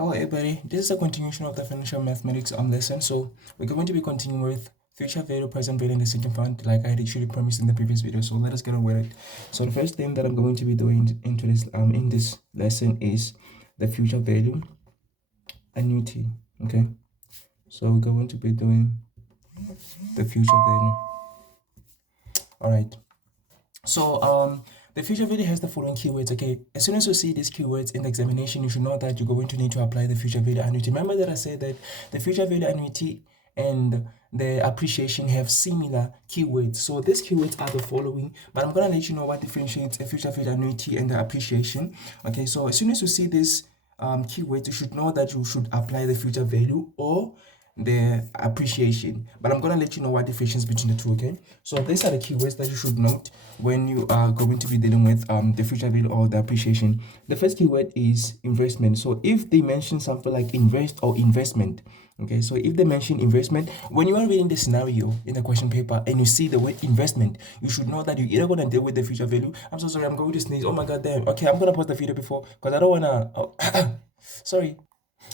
Hello everybody, this is a continuation of the financial mathematics lesson. So we're going to be continuing with future value, present value, and the sinking fund like I had actually promised in the previous video. So let us get on with it. So the first thing that I'm going to be doing into this in this lesson is the future value annuity. Okay, so we're going to be doing the future value. All right. So the future value has the following keywords. Okay, as soon as you see these keywords in the examination, you should know that you're going to need to apply the future value annuity. Remember that I said that the future value annuity and the appreciation have similar keywords. So these keywords are the following, but I'm gonna let you know what differentiates a future value annuity and the appreciation. Okay, so as soon as you see this keywords, you should know that you should apply the future value or the appreciation, but I'm gonna let you know what difference between the two. Okay, so these are the keywords that you should note when you are going to be dealing with the future value or the appreciation. The first keyword is investment. So if they mention something like invest or investment, okay, so if they mention investment, when you are reading the scenario in the question paper and you see the word investment, you should know that you're either going to deal with the future value. I'm so sorry, I'm going to sneeze. Oh my god, damn. Okay, I'm gonna pause the video before because I don't wanna sorry.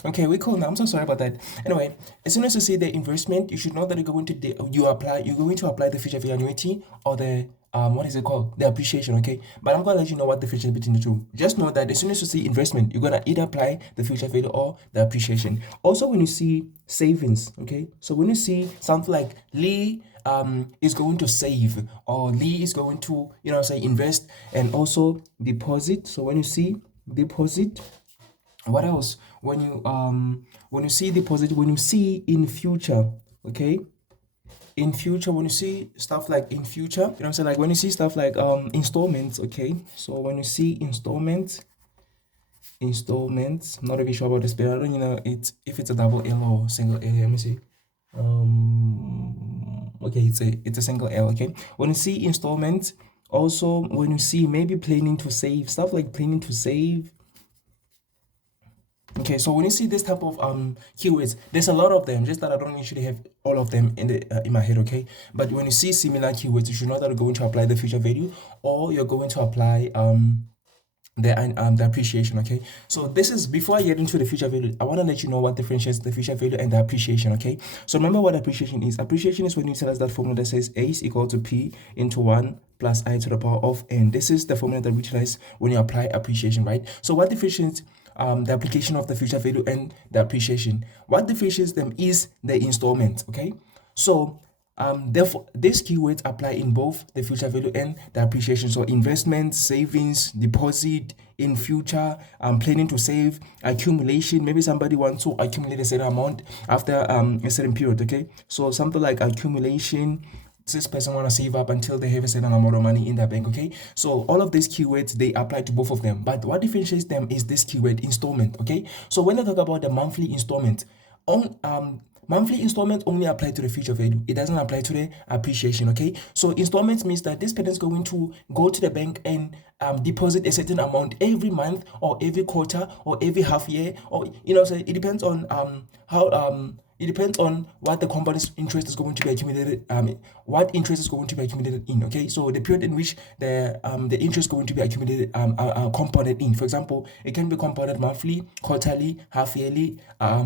Okay, we cool now. I'm so sorry about that. Anyway, as soon as you see the investment, you should know that you're going to apply the future value annuity or the what is it called? The appreciation, okay? But I'm gonna let you know what the difference between the two. Just know that as soon as you see investment, you're gonna either apply the future value or the appreciation. Also, when you see savings, okay? So when you see something like Lee is going to save, or Lee is going to, say invest, and also deposit. So when you see deposit, what else? When you see deposit, when you see in future, okay, in future, when you see stuff like in future, I'm saying, like when you see stuff like installments, okay, so when you see installments, I'm not really sure about this, but I don't it's if it's a double L or single L. Let me see. Okay, it's a single L. Okay, when you see installments, also when you see maybe planning to save, stuff like planning to save. Okay, so when you see this type of keywords, there's a lot of them, just that I don't usually have all of them in my head. Okay, but when you see similar keywords, you should know that you're going to apply the future value or you're going to apply the appreciation. Okay, so this is, before I get into the future value, I want to let you know what differentiates the future value and the appreciation. Okay, so remember what appreciation is. Appreciation is when you tell us that formula that says A is equal to P into 1 plus I to the power of n. This is the formula that we utilize when you apply appreciation, right? So what differentiates the application of the future value and the appreciation? What differentiates them is the installment. Okay, so therefore these keywords apply in both the future value and the appreciation. So investment, savings, deposit, in future, planning to save, accumulation. Maybe somebody wants to accumulate a certain amount after a certain period. Okay, so something like accumulation, this person want to save up until they have a certain amount of money in their bank. Okay, so all of these keywords, they apply to both of them, but what differentiates them is this keyword installment. Okay, so when I talk about the monthly installment, monthly installment only apply to the future value. It doesn't apply to the appreciation. Okay, so installments means that this person is going to go to the bank and deposit a certain amount every month or every quarter or every half year, or so it depends on how it depends on what the company's interest is going to be accumulated, what interest is going to be accumulated in. Okay, so the period in which the interest is going to be accumulated are compounded in. For example, it can be compounded monthly, quarterly, half yearly,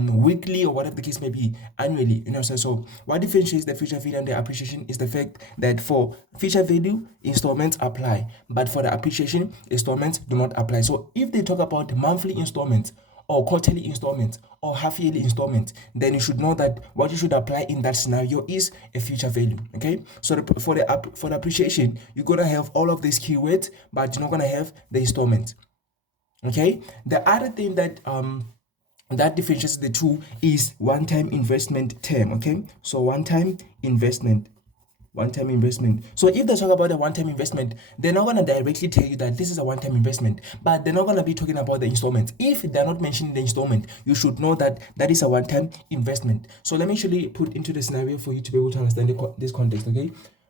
weekly, or whatever the case may be, annually. So what differentiates the future value and the appreciation is the fact that for future value, installments apply, but for the appreciation, installments do not apply. So if they talk about monthly installments or quarterly installments or half-yearly installments, then you should know that what you should apply in that scenario is a future value. Okay, so for the appreciation, you're gonna have all of these keywords, but you're not gonna have the installments. Okay, the other thing that that differentiates the two is one-time investment term. Okay, so one-time investment. So if they talk about a one-time investment, they're not going to directly tell you that this is a one-time investment, but they're not going to be talking about the installments. If they're not mentioning the installment, you should know that that is a one-time investment. So let me actually put into the scenario for you to be able to understand this context.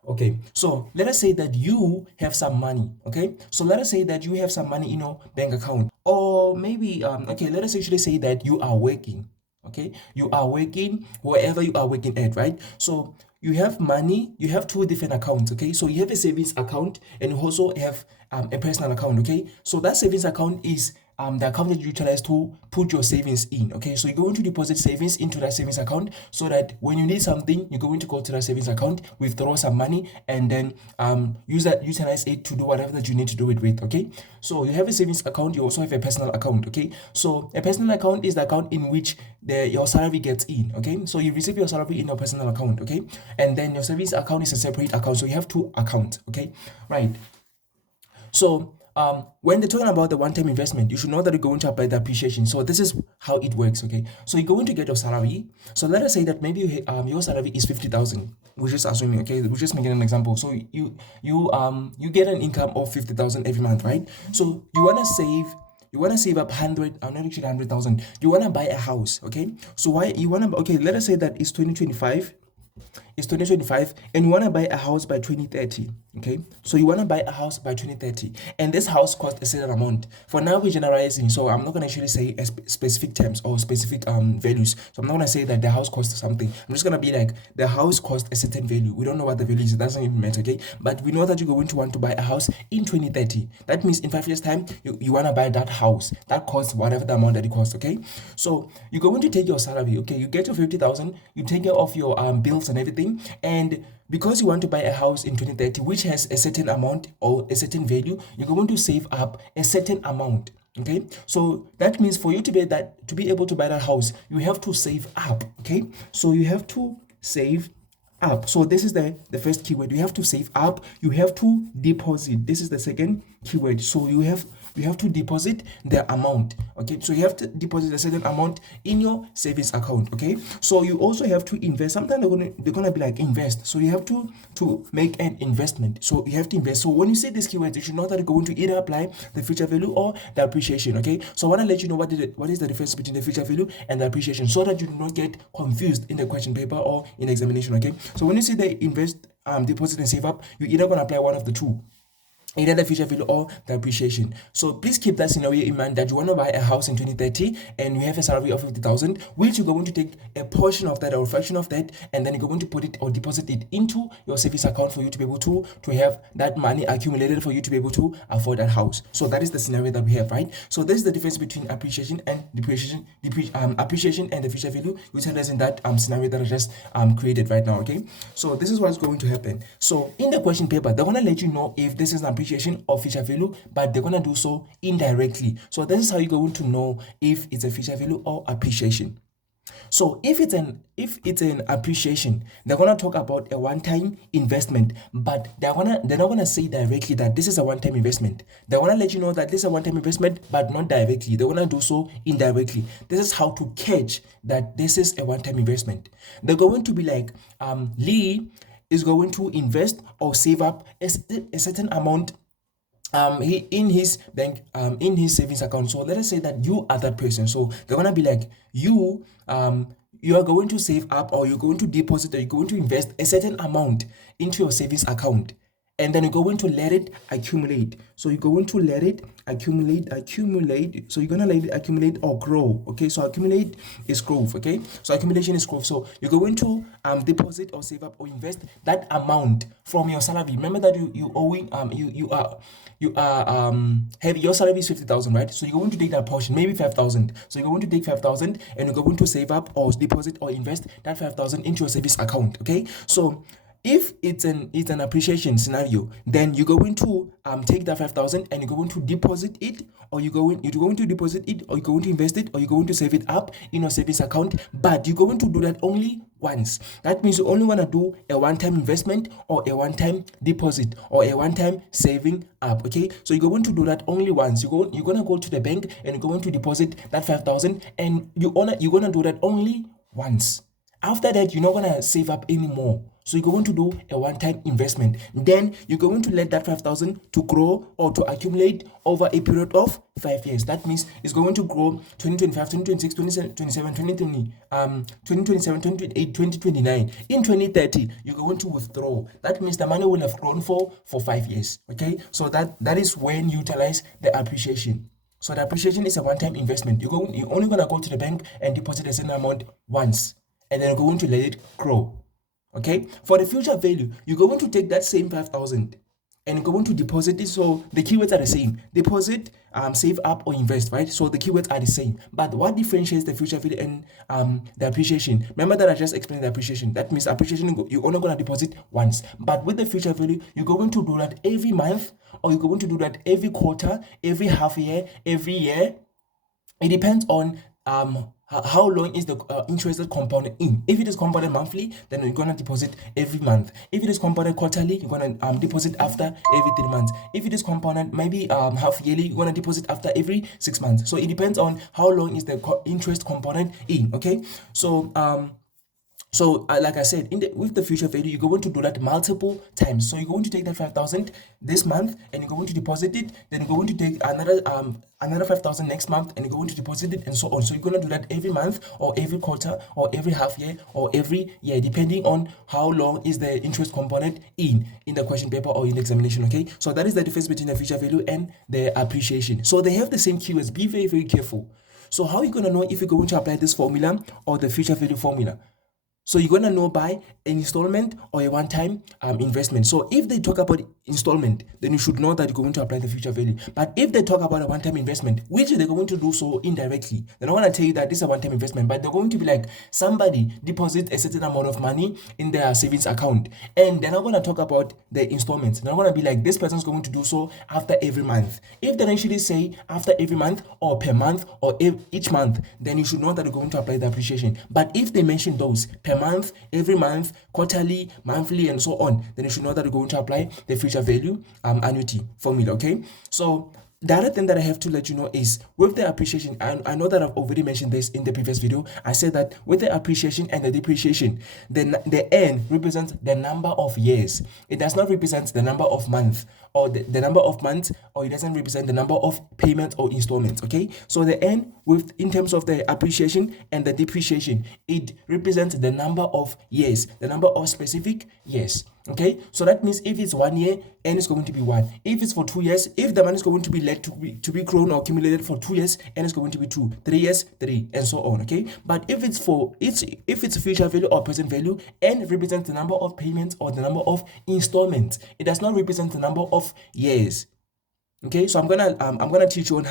Okay, so let us say that you have some money. Okay, so let us say that you have some money in your bank account, or maybe okay, let us actually say that you are working. Okay, you are working wherever you are working at, right? So you have money, you have two different accounts. Okay, so you have a savings account and you also have a personal account. Okay, so that savings account is the account that you utilize to put your savings in. Okay, so you're going to deposit savings into that savings account so that when you need something, you're going to go to that savings account, withdraw some money, and then utilize it to do whatever that you need to do it with. Okay, so you have a savings account, you also have a personal account. Okay, so a personal account is the account in which your salary gets in. Okay, so you receive your salary in your personal account. Okay, and then your savings account is a separate account, so you have two accounts. Okay, right. So when they're talking about the one-time investment, you should know that you're going to apply the appreciation. So this is how it works. Okay, so you're going to get your salary. So let us say that maybe your salary is 50,000. We're just assuming. Okay, we're just making an example. So you get an income of 50,000 every month, right? So you want to save. You want to save up 100, not actually 100,000. You want to buy a house. Okay, so why you want to? Okay, let us say that it's 2025. It's 2025 and you want to buy a house by 2030. Okay, so you want to buy a house by 2030 and this house costs a certain amount. For now we're generalizing, so I'm not going to actually say specific terms or specific values. So I'm not going to say that the house costs something. I'm just going to be like, the house costs a certain value. We don't know what the value is, it doesn't even matter. Okay, but we know that you're going to want to buy a house in 2030. That means in 5 years time you want to buy that house that costs whatever the amount that it costs. Okay, so you're going to take your salary. Okay, you get your 50,000, you take care of your bills and everything, and because you want to buy a house in 2030 which has a certain amount or a certain value, you're going to save up a certain amount. Okay, so that means for you to be able to buy that house, you have to save up. Okay, so you have to save up. So this is the first keyword. You have to save up, you have to deposit. This is the second keyword. So you have to deposit the amount. Okay, so you have to deposit a certain amount in your savings account. Okay, so you also have to invest. Sometimes they're gonna be like invest, so you have to make an investment. So you have to invest. So when you say these keywords, you should know that you're going to either apply the future value or the appreciation. Okay, so I want to let you know what is the difference between the future value and the appreciation, so that you do not get confused in the question paper or in the examination. Okay, so when you say the invest, deposit and save up, you're either going to apply one of the two, either the future value or the appreciation. So please keep that scenario in mind, that you want to buy a house in 2030 and you have a salary of 50,000, which you're going to take a portion of that or a fraction of that, and then you're going to put it or deposit it into your savings account for you to be able to have that money accumulated for you to be able to afford that house. So that is the scenario that we have, right? So this is the difference between appreciation and depreciation. Appreciation and the future value, which is in that scenario that I just created right now. Okay, so this is what's going to happen. So in the question paper, they're going to let you know if this is an appreciation or future value, but they're going to do so indirectly. So this is how you're going to know if it's a future value or appreciation. So if it's an appreciation, they're gonna talk about a one-time investment, but they're not gonna say directly that this is a one-time investment. They're gonna let you know that this is a one-time investment, but not directly. They're gonna do so indirectly. This is how to catch that this is a one-time investment. They're going to be like, Lee is going to invest or save up a certain amount he in his bank, in his savings account. So let us say that you are that person. So they're gonna be like, you are going to save up, or you're going to deposit, or you're going to invest a certain amount into your savings account, and then you're going to let it accumulate. So you're going to let it accumulate. So you're gonna let it accumulate or grow. Okay, so accumulate is growth. Okay, so accumulation is growth. So you're going to deposit or save up or invest that amount from your salary. Remember that you owing have your salary is 50,000, right? So you're going to take that portion, maybe 5,000. So you're going to take 5,000 and you're going to save up or deposit or invest that 5,000 into your savings account. Okay, so if it's an appreciation scenario, then you're going to take that 5,000 and you're going to deposit it, or you're going to deposit it, or you're going to invest it, or you're going to save it up in your savings account. But you're going to do that only once. That means you only want to do a one-time investment or a one-time deposit or a one-time saving up. Okay, so you're going to do that only once. You're going to go to the bank and you're going to deposit that 5,000, and you're gonna do that only once. After that, you're not gonna save up anymore. So you're going to do a one-time investment. Then you're going to let that 5,000 to grow or to accumulate over a period of 5 years. That means it's going to grow 2025, 2026, 2027, 2027, 2028, 2029. In 2030, you're going to withdraw. That means the money will have grown for 5 years. Okay, so that is when you utilize the appreciation. So the appreciation is a one-time investment. You're only gonna go to the bank and deposit a certain amount once, and then you're going to let it grow. Okay, for the future value, you're going to take that same 5,000 and you're going to deposit it. So the keywords are the same: deposit, save up, or invest, right? So the keywords are the same, but what differentiates the future value and the appreciation? Remember that I just explained the appreciation. That means appreciation, you're only going to deposit once, but with the future value, you're going to do that every month, or you're going to do that every quarter, every half year, every year. It depends on how long is the interest rate compounded in. If it is compounded monthly, then you're gonna deposit every month. If it is compounded quarterly, you're gonna deposit after every 3 months. If it is compounded maybe half yearly, you're gonna deposit after every 6 months. So it depends on how long is the interest component in. Okay, so like I said, with the future value, you're going to do that multiple times. So you're going to take that 5,000 this month, and you're going to deposit it. Then you're going to take another 5,000 next month, and you're going to deposit it, and so on. So you're going to do that every month, or every quarter, or every half year, or every year, depending on how long is the interest component in the question paper or in the examination. Okay, so that is the difference between the future value and the appreciation. So they have the same keywords. Be very, very careful. So how are you going to know if you're going to apply this formula or the future value formula? So you're gonna know by an installment or a one-time investment. So if they talk about installment, then you should know that you're going to apply the future value. But if they talk about a one-time investment, which they're going to do so indirectly, they're not gonna tell you that this is a one-time investment, but they're going to be like, somebody deposit a certain amount of money in their savings account, and they're not gonna talk about the installments. They're not gonna be like, this person's going to do so after every month. If they actually say after every month, or per month, or each month, then you should know that you're going to apply the appreciation. But if they mention those per month, every month, quarterly, monthly, and so on, then you should know that you're going to apply the future value annuity formula. Okay, so the other thing that I have to let you know is with the appreciation, and I know that I've already mentioned this in the previous video. I said that with the appreciation and the depreciation, then the N represents the number of years. It does not represent the number of months, or the number of months, or it doesn't represent the number of payments or installments. Okay, so the N, in terms of the appreciation and the depreciation, it represents the number of years, the number of specific years. Okay, so that means if it's 1 year, N is going to be 1. If it's for 2 years, if the money is going to be let to be grown or accumulated for 2 years, N is going to be 2. 3 years, 3, and so on. Okay, but if it's future value or present value, N represents the number of payments or the number of installments. It does not represent the number of years. Okay, so I'm gonna teach you on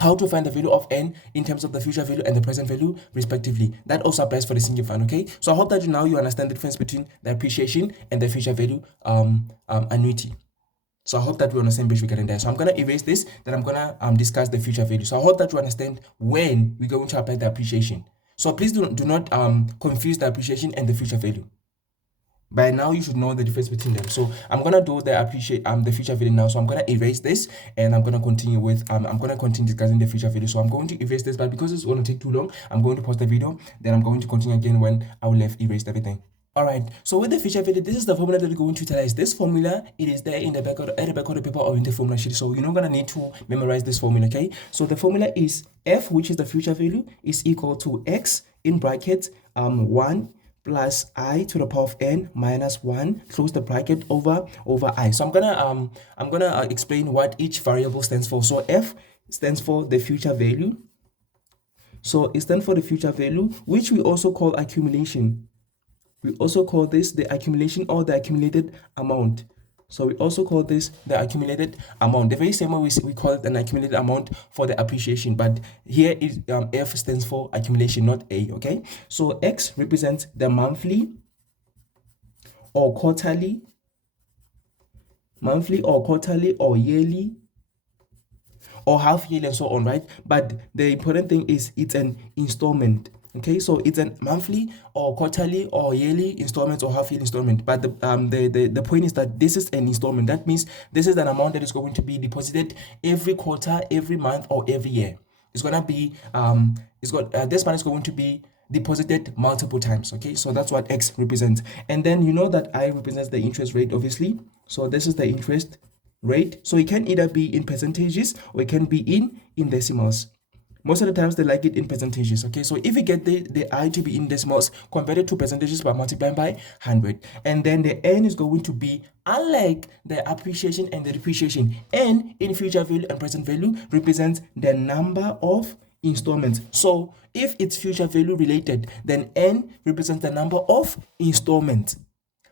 how to find the value of N in terms of the future value and the present value respectively. That also applies for the single fund. Okay, so I hope that now you understand the difference between the appreciation and the future value annuity. So I hope that we're on the same page regarding that. So I'm gonna erase this, then I'm gonna discuss the future value. So I hope that you understand when we're going to apply the appreciation. So please do not confuse the appreciation and the future value. By now you should know the difference between them. So I'm gonna do the future value now. So I'm gonna erase this, and I'm gonna continue with I'm gonna continue discussing the future value. So I'm going to erase this, but because it's gonna take too long, I'm going to pause the video, then I'm going to continue again when I will have erased everything. Alright, so with the future value, this is the formula that we're going to utilize. This formula, it is there in the back of the paper or in the formula sheet. So you're not gonna need to memorize this formula. Okay, so the formula is F, which is the future value, is equal to X in brackets 1 plus I to the power of N minus 1, close the bracket, over I. So I'm gonna explain what each variable stands for. So F stands for the future value. So it stands for the future value, which we also call accumulation. We also call this the accumulation or the accumulated amount. So we also call this the accumulated amount. The very same way we call it an accumulated amount for the appreciation, but here is F stands for accumulation, not A. Okay, so X represents the monthly or quarterly, or yearly, or half yearly, and so on, right? But the important thing is it's an installment. Okay, so it's a monthly or quarterly or yearly installment or half yearly installment. But the point is that this is an installment. That means this is an amount that is going to be deposited every quarter, every month, or every year. It's gonna be this money is going to be deposited multiple times. Okay, so that's what X represents. And then you know that I represents the interest rate, obviously. So this is the interest rate. So it can either be in percentages or it can be in decimals. Most of the times they like it in percentages. Okay, so if you get the I to be in decimals, convert it to percentages by multiplying by 100, and then the N is going to be, unlike the appreciation and the depreciation, N in future value and present value represents the number of installments. So if it's future value related, then N represents the number of installments.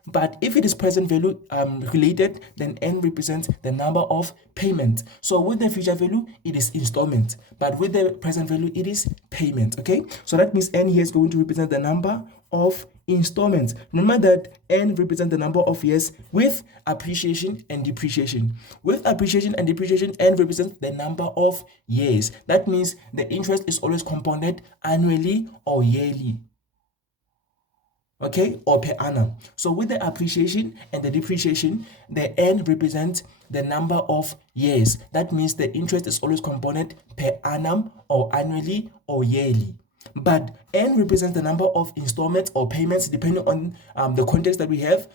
But if it is present value related, then N represents the number of payments. So with the future value, it is installment. But with the present value, it is payment. Okay? So that means N here is going to represent the number of installments. Remember that N represents the number of years with appreciation and depreciation. With appreciation and depreciation, N represents the number of years. That means the interest is always compounded annually or yearly. Okay, or per annum. So with the appreciation and the depreciation, the N represents the number of years. That means the interest is always compounded per annum or annually or yearly. But N represents the number of installments or payments depending on the context that we have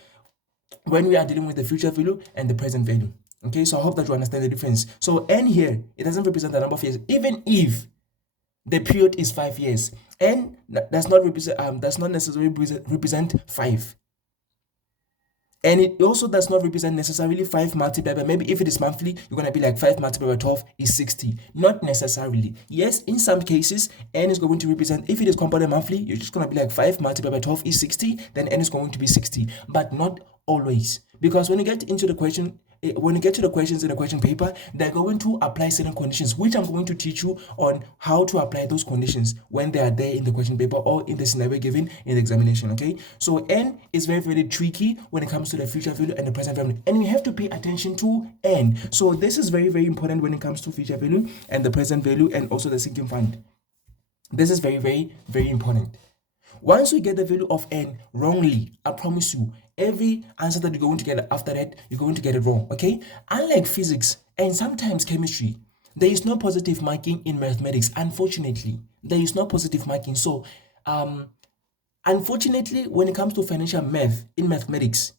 when we are dealing with the future value and the present value. Okay, so I hope that you understand the difference. So N here, it doesn't represent the number of years, even if the period is 5 years, and does not necessarily represent 5. And it also does not represent necessarily 5 multiplied by, maybe if it is monthly, you're going to be like 5 multiplied by 12 is 60. Not necessarily. Yes, in some cases, N is going to represent, if it is compounded monthly, you're just going to be like 5 multiplied by 12 is 60, then N is going to be 60. But not always. Because when you get into the question, when you get to the questions in the question paper, they're going to apply certain conditions, which I'm going to teach you on how to apply those conditions when they are there in the question paper or in the scenario given in the examination. Okay, so N is very, very tricky when it comes to the future value and the present value, and we have to pay attention to N. So this is very, very important when it comes to future value and the present value and also the sinking fund. This is very, very, very important. Once you get the value of N wrongly, I promise you, every answer that you're going to get after that, you're going to get it wrong, okay? Unlike physics and sometimes chemistry, there is no positive marking in mathematics. Unfortunately, there is no positive marking. So, unfortunately, when it comes to financial math in mathematics,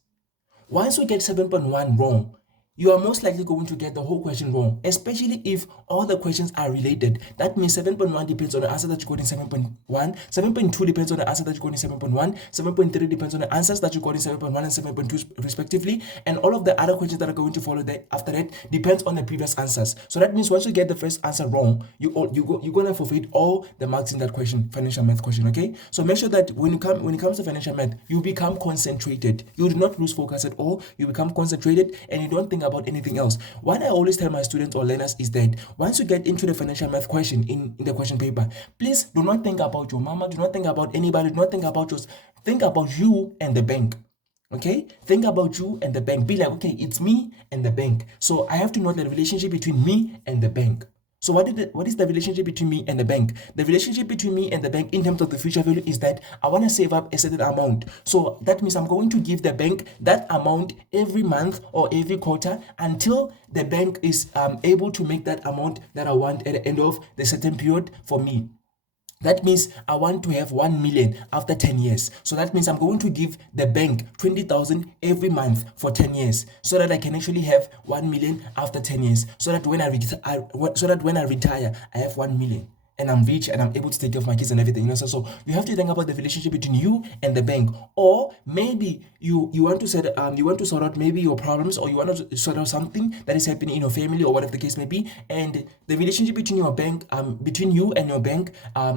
once you get 7.1 wrong, you are most likely going to get the whole question wrong, especially if all the questions are related. That means 7.1 depends on the answer that you got in 7.1, 7.2 depends on the answer that you got in 7.1, 7.3 depends on the answers that you got in 7.1 and 7.2 respectively, and all of the other questions that are going to follow that after that depends on the previous answers. So that means once you get the first answer wrong, you're gonna forfeit all the marks in that question, financial math question, okay? So make sure that when it comes to financial math, you become concentrated. You do not lose focus at all. You become concentrated and you don't think about anything else. What I always tell my students or learners is that once you get into the financial math question in the question paper, please do not think about your mama, do not think about anybody, do not think about yours. Think about you and the bank. Okay, think about you and the bank. Be like, okay, it's me and the bank. So I have to know the relationship between me and the bank. So what is the relationship between me and the bank? The relationship between me and the bank in terms of the future value is that I want to save up a certain amount. So that means I'm going to give the bank that amount every month or every quarter until the bank is able to make that amount that I want at the end of the certain period for me. That means I want to have 1 million after 10 years. So that means I'm going to give the bank 20,000 every month for 10 years so that I can actually have 1 million after 10 years. So that when I retire, I have 1 million. And I'm rich and I'm able to take care of my kids and everything. So you have to think about the relationship between you and the bank. Or maybe you want to sort out maybe your problems, or you want to sort out something that is happening in your family or whatever the case may be. And the relationship between your bank, between you and your bank,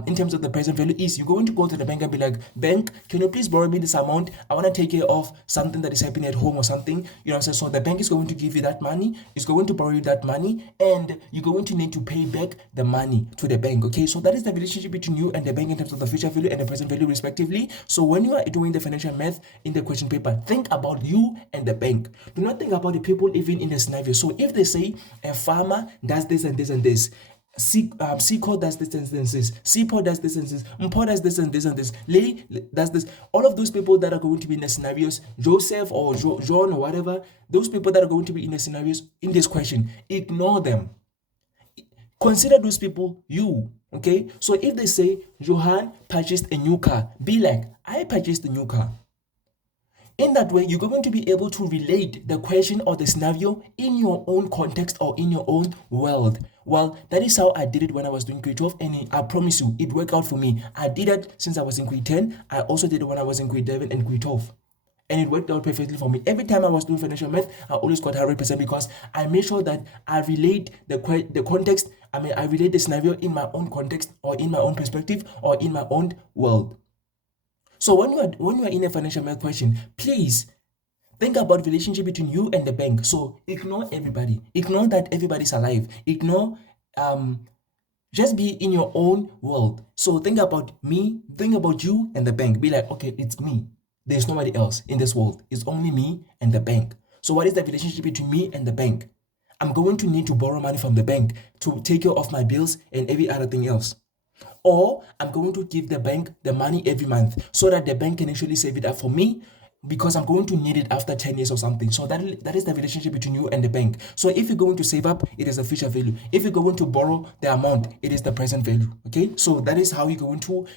in terms of the present value is you're going to go to the bank and be like, bank, can you please borrow me this amount? I want to take care of something that is happening at home or something. So the bank is going to give you that money, is going to borrow you that money, and you're going to need to pay back the money to the bank. Okay, so that is the relationship between you and the bank in terms of the future value and the present value respectively. So when you are doing the financial math in the question paper, think about you and the bank. Do not think about the people even in the scenario. So if they say a farmer does this and this and this, Seco does this and this, Sipo does this and this, Mpo does this and this and this, Lee does this. All of those people that are going to be in the scenarios, Joseph or John or whatever, those people that are going to be in the scenarios in this question, ignore them. Consider those people you. Okay, so if they say Johan purchased a new car, be like, I purchased a new car. In that way, you're going to be able to relate the question or the scenario in your own context or in your own world. Well, that is how I did it when I was doing grade 12, and I promise you, it worked out for me. I did it since I was in grade 10. I also did it when I was in grade 11 and grade 12. And it worked out perfectly for me. Every time I was doing financial math, I always got 100% because I made sure that I relate the context. I relate the scenario in my own context or in my own perspective or in my own world. So when you are in a financial math question, please Think about relationship between you and the bank. So ignore everybody. Ignore that everybody's alive. Ignore just be in your own world. So think about me, think about you and the bank. Be like, okay, it's me. There's nobody else in this world. It's only me and the bank. So what is the relationship between me and the bank? I'm going to need to borrow money from the bank to take care of my bills and every other thing else. Or I'm going to give the bank the money every month so that the bank can actually save it up for me because I'm going to need it after 10 years or something. So that is the relationship between you and the bank. So if you're going to save up, it is a future value. If you're going to borrow the amount, it is the present value. Okay, so that is how you're going to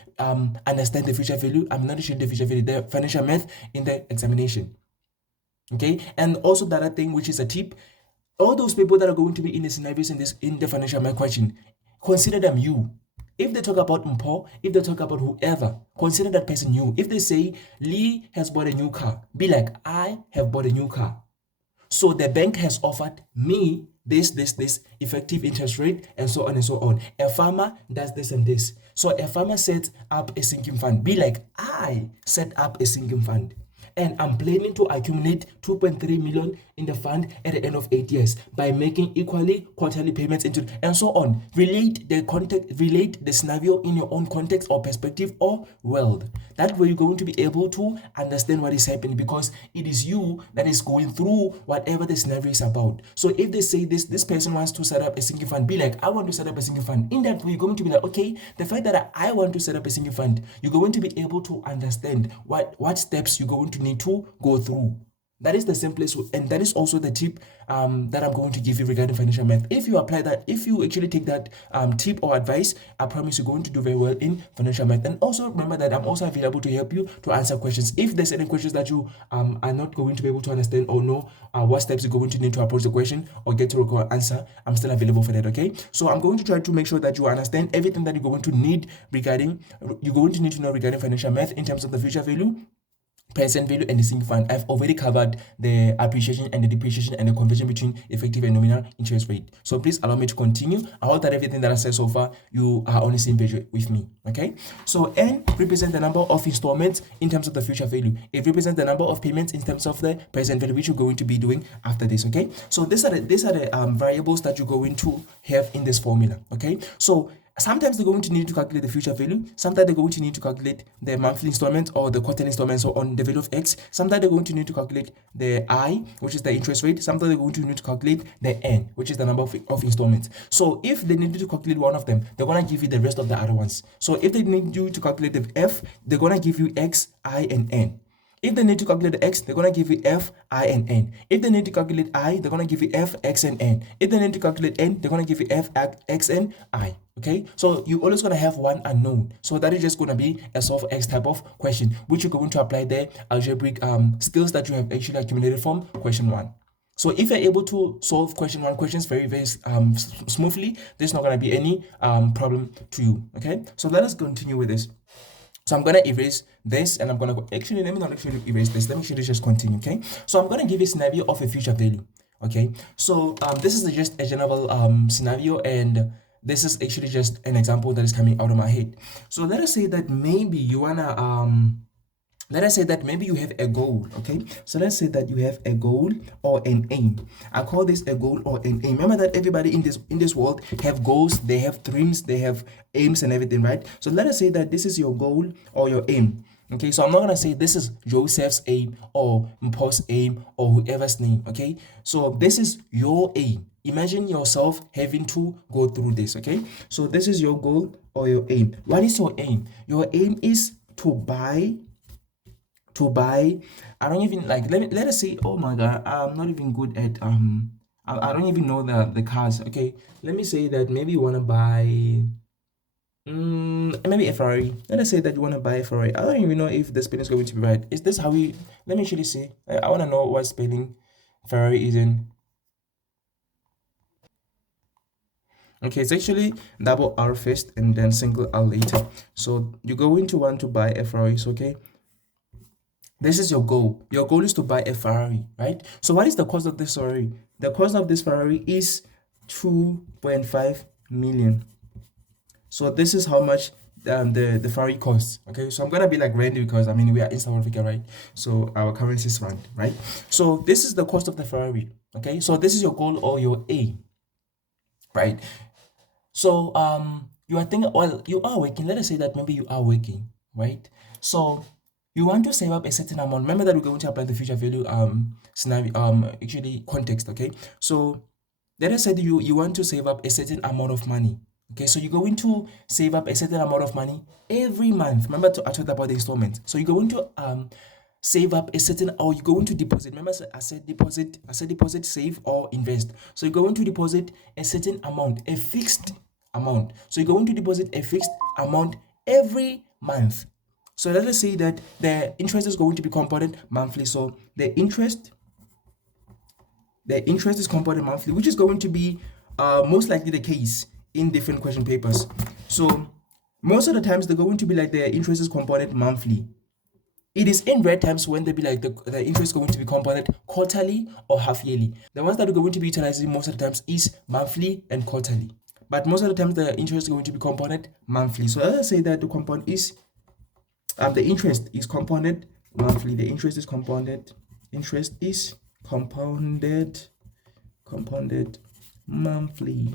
understand the future value. I'm not showing the future value, the financial math in the examination. Okay, and also the other thing, which is a tip, all those people that are going to be in the scenarios in the financial math question, consider them you. If they talk about Mpo, if they talk about whoever, consider that person you. If they say Lee has bought a new car, be like, I have bought a new car. So the bank has offered me this, effective interest rate, and so on and so on. A farmer does this and this. So a farmer sets up a sinking fund. Be like, I set up a sinking fund. And I'm planning to accumulate 2.3 million in the fund at the end of 8 years by making equally quarterly payments into and so on. Relate the scenario in your own context or perspective or world. That way you're going to be able to understand what is happening because it is you that is going through whatever the scenario is about. So if they say this person wants to set up a sinking fund, be like, I want to set up a sinking fund. In that way, you're going to be like, okay, the fact that I want to set up a sinking fund, you're going to be able to understand what steps you're going to need to go through. That is the simplest, and that is also the tip that I'm going to give you regarding financial math. If you apply that, if you actually take that tip or advice, I promise you're going to do very well in financial math. And also remember that I'm also available to help you to answer questions. If there's any questions that you are not going to be able to understand or know what steps you're going to need to approach the question or get to a answer, I'm still available for that, okay? So I'm going to try to make sure that you understand everything that you're going to need to know regarding financial math in terms of the future value, present value, and the sinking fund. I've already covered the appreciation and the depreciation and the conversion between effective and nominal interest rate. So please allow me to continue. I hope that everything that I said so far, you are on the same page with me. Okay. So N represents the number of installments in terms of the future value. It represents the number of payments in terms of the present value, which you're going to be doing after this. Okay. So these are the variables that you're going to have in this formula. Okay. So sometimes they're going to need to calculate the future value. Sometimes they're going to need to calculate the monthly installment or the quarterly installment, so on the value of X. Sometimes they're going to need to calculate the I, which is the interest rate. Sometimes they're going to need to calculate the N, which is the number of installments. So if they need to calculate one of them, they're going to give you the rest of the other ones. So if they need you to calculate the F, they're going to give you X, I, and N. If they need to calculate the X, they're going to give you F, I, and N. If they need to calculate I, they're going to give you F, X, and N. If they need to calculate N, they're going to give you F, X, and I. Okay, so you're always going to have one unknown. So that is just going to be a solve X type of question, which you're going to apply the algebraic skills that you have actually accumulated from question 1. So if you're able to solve question 1 questions very, very smoothly, there's not going to be any problem to you. Okay, so let us continue with this. So I'm going to erase this and I'm going to actually, let me not actually erase this. Let me actually just continue, okay? So I'm going to give you a scenario of a future value, okay? So this is just a general scenario, and this is actually just an example that is coming out of my head. So let us say that maybe you want to, let us say that maybe you have a goal, okay? So let's say that you have a goal or an aim. I call this a goal or an aim. Remember that everybody in this world have goals, they have dreams, they have aims and everything, right? So let us say that this is your goal or your aim. Okay, so I'm not gonna say this is Joseph's aim or Mpo's aim or whoever's name, okay? So this is your aim. Imagine yourself having to go through this, okay? So this is your goal or your aim. What is your aim? Your aim is to buy, I don't even like, let us say, oh my god, I'm not even good at I don't even know the cars. Okay, let me say that maybe you want to buy maybe a Ferrari. Let us say that you want to buy a Ferrari. I don't even know if the spelling is going to be right. Is this how we, let me actually see. I want to know what spelling Ferrari is in. Okay, it's actually double R first and then single R later. So you're going to want to buy a Ferrari, okay? This is your goal. Your goal is to buy a Ferrari, right? So what is the cost of this Ferrari? The cost of this Ferrari is 2.5 million. So this is how much the Ferrari cost. Okay, so I'm gonna be like rand because I mean we are in South Africa, right? So our currency is rand, right? So this is the cost of the Ferrari. Okay, so this is your goal or your A, right? So you are thinking, well, you are working. Let us say that maybe you are working, right? So you want to save up a certain amount. Remember that we're going to apply the future value scenario actually context. Okay, so let us say that you want to save up a certain amount of money. Okay, so you're going to save up a certain amount of money every month. Remember I talked about the installments. So you're going to save up a certain, or you're going to deposit. Remember I said deposit, save, or invest. So you're going to deposit a certain amount, a fixed amount. So you're going to deposit a fixed amount every month. So let us say that the interest is going to be compounded monthly. So the interest is compounded monthly, which is going to be most likely the case in different question papers. So most of the times they're going to be like the interest is compounded monthly. It is in rare times when they be like the interest is going to be compounded quarterly or half yearly. The ones that are going to be utilizing most of the times is monthly and quarterly. But most of the times the interest is going to be compounded monthly. So let's say that the compound is the interest is compounded monthly. The interest is compounded. Interest is compounded monthly.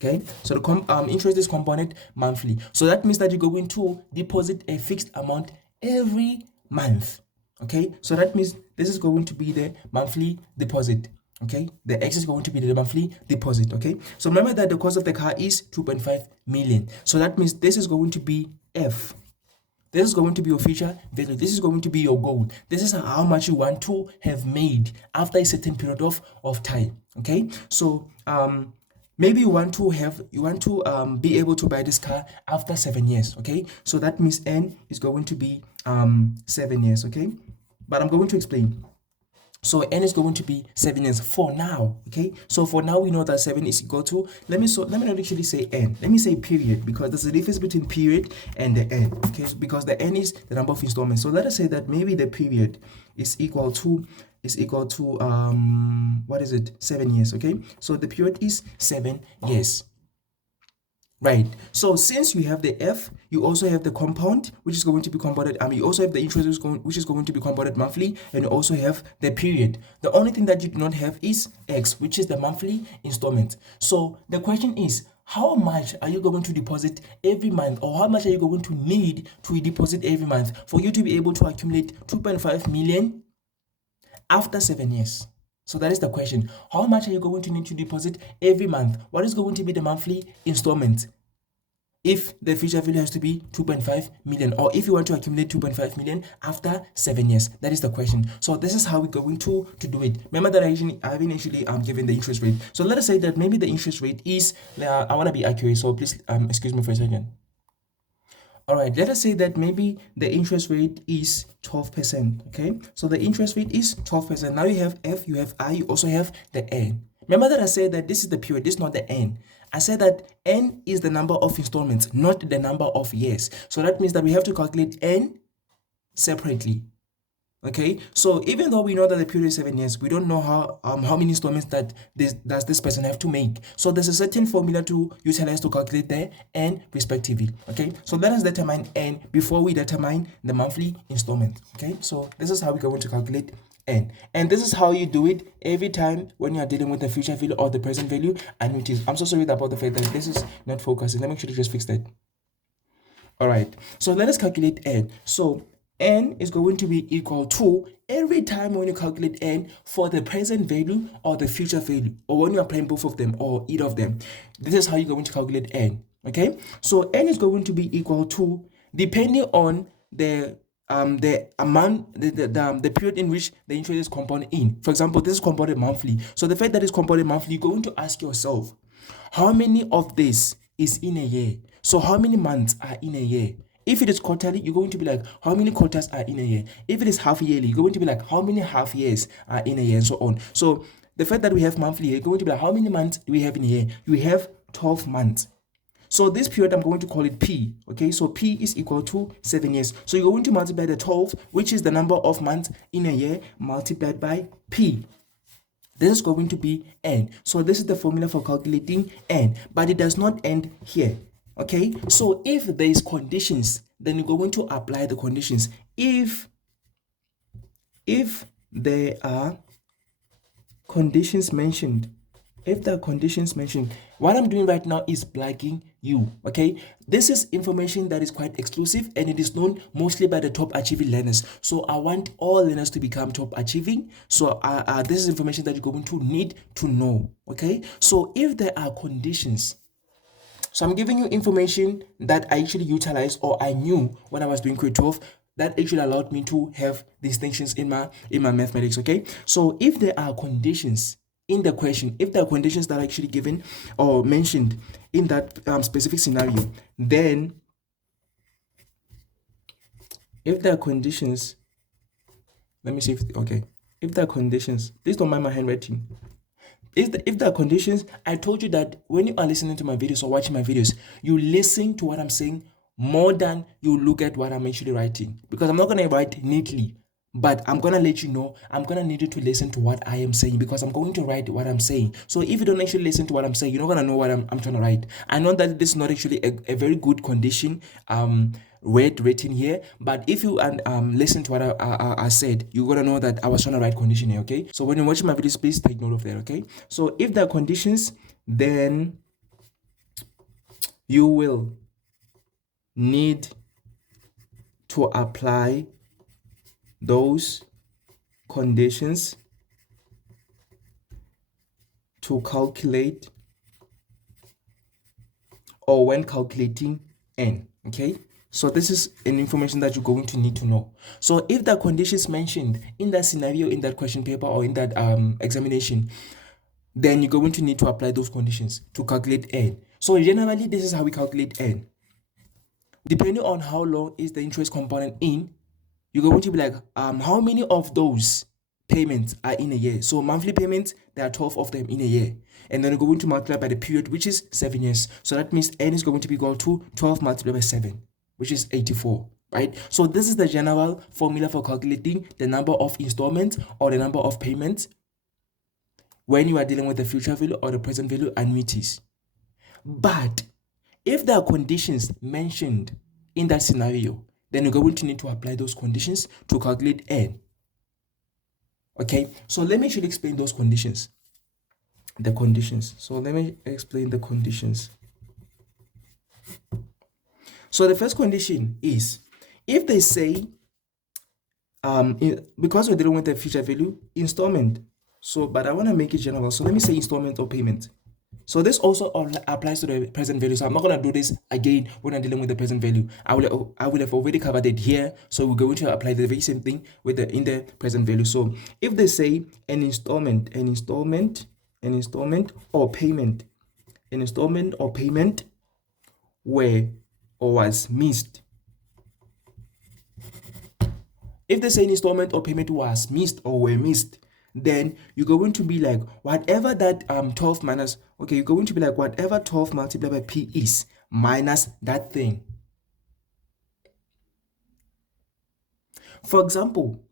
Okay, so the interest is compounded monthly. So that means that you're going to deposit a fixed amount every month. Okay, so that means this is going to be the monthly deposit. Okay, the X is going to be the monthly deposit. Okay, so remember that the cost of the car is 2.5 million. So that means this is going to be F. This is going to be your future value. This is going to be your goal. This is how much you want to have made after a certain period of time. Okay, so maybe you want to be able to buy this car after 7 years. Okay, so that means N is going to be 7 years. Okay, but I'm going to explain. So N is going to be 7 years for now. Okay, so for now we know that 7 is equal to, let me not actually say N, let me say period, because there's a difference between period and the N. Okay, because the N is the number of installments. So let us say that maybe the period is equal to what is it, 7 years. Okay, so the period is 7 years. Right, so since you have the F, you also have the compound, which is going to be compounded. You also have the interest, which is going to be compounded monthly, and you also have the period. The only thing that you do not have is X, which is the monthly installment. So the question is, how much are you going to deposit every month, or how much are you going to need to deposit every month for you to be able to accumulate 2.5 million after 7 years? So that is the question. How much are you going to need to deposit every month? What is going to be the monthly installment if the future value has to be 2.5 million, or if you want to accumulate 2.5 million after 7 years? That is the question. So this is how we're going to do it. Remember that I haven't actually given the interest rate. So let us say that maybe the interest rate is, I want to be accurate, so please excuse me for a second. All right, let us say that maybe the interest rate is 12%. Okay, so the interest rate is 12%. Now you have F, you have I, you also have the N. Remember that I said that this is the period, this is not the N. I said that N is the number of installments, not the number of years. So that means that we have to calculate N separately. Okay, so even though we know that the period is 7 years, we don't know how many installments that this person have to make. So there's a certain formula to utilize to calculate the N respectively. Okay, so let us determine N before we determine the monthly installment. Okay, so this is how we're going to calculate N, and this is how you do it every time when you are dealing with the future value or the present value annuities. I'm so sorry about the fact that this is not focusing. Let me actually just fix that. All right, so let us calculate N. So N is going to be equal to, every time when you calculate N for the present value or the future value, or when you are applying both of them or either of them, this is how you're going to calculate N. Okay, so N is going to be equal to, depending on the amount, the period in which the interest is compounded in. For example, this is compounded monthly. So the fact that it's compounded monthly, you're going to ask yourself, how many of this is in a year? So how many months are in a year? If it is quarterly, you're going to be like, how many quarters are in a year? If it is half yearly, you're going to be like, how many half years are in a year, and so on. So the fact that we have monthly, you're going to be like, how many months do we have in a year? We have 12 months. So this period, I'm going to call it P. Okay, so P is equal to 7 years. So you're going to multiply the 12, which is the number of months in a year, multiplied by P. This is going to be N. So this is the formula for calculating N, but it does not end here. Okay, so if there is conditions, then you're going to apply the conditions. If there are conditions mentioned, what I'm doing right now is plugging you. Okay, this is information that is quite exclusive and it is known mostly by the top achieving learners. So I want all learners to become top achieving. So this is information that you're going to need to know. Okay, so if there are conditions, so I'm giving you information that I actually utilized or I knew when I was doing grade 12 that actually allowed me to have distinctions in my mathematics. Okay, so if there are conditions in the question, if there are conditions that are actually given or mentioned in that specific scenario, then if there are conditions, let me see if okay, if there are conditions, please don't mind my handwriting. If there are conditions, I told you that when you are listening to my videos or watching my videos, you listen to what I'm saying more than you look at what I'm actually writing. Because I'm not going to write neatly, but I'm going to let you know, I'm going to need you to listen to what I am saying because I'm going to write what I'm saying. So if you don't actually listen to what I'm saying, you're not going to know what I'm trying to write. I know that this is not actually a very good condition word written here, but if you listen to what I said, you're gonna know that I was trying to write condition here. Okay, so when you're watching my videos, please take note of that. Okay, so if there are conditions, then you will need to apply those conditions to calculate or when calculating n. Okay, so this is an information that you're going to need to know. So if the conditions mentioned in that scenario, in that question paper or in that examination, then you're going to need to apply those conditions to calculate n. So generally, this is how we calculate n. Depending on how long is the interest component in, you're going to be like, how many of those payments are in a year? So monthly payments, there are 12 of them in a year. And then you're going to multiply by the period, which is 7 years. So that means n is going to be equal to 12 multiplied by 7, which is 84. Right? So this is the general formula for calculating the number of installments or the number of payments when you are dealing with the future value or the present value annuities. But if there are conditions mentioned in that scenario, then you're going to need to apply those conditions to calculate n. Okay, so let me actually explain those conditions. The conditions. So let me explain the conditions. So the first condition is if they say, because we're dealing with the future value, installment. So, but I want to make it general. So let me say installment or payment. So this also applies to the present value. So I'm not going to do this again when I'm dealing with the present value. I will have already covered it here. So we're going to apply the very same thing with in the present value. So if they say an installment or payment, were or was missed. If they say an installment or payment was missed or were missed, then you're going to be like whatever that 12 minus, okay, you're going to be like whatever 12 multiplied by p is minus that thing. For example,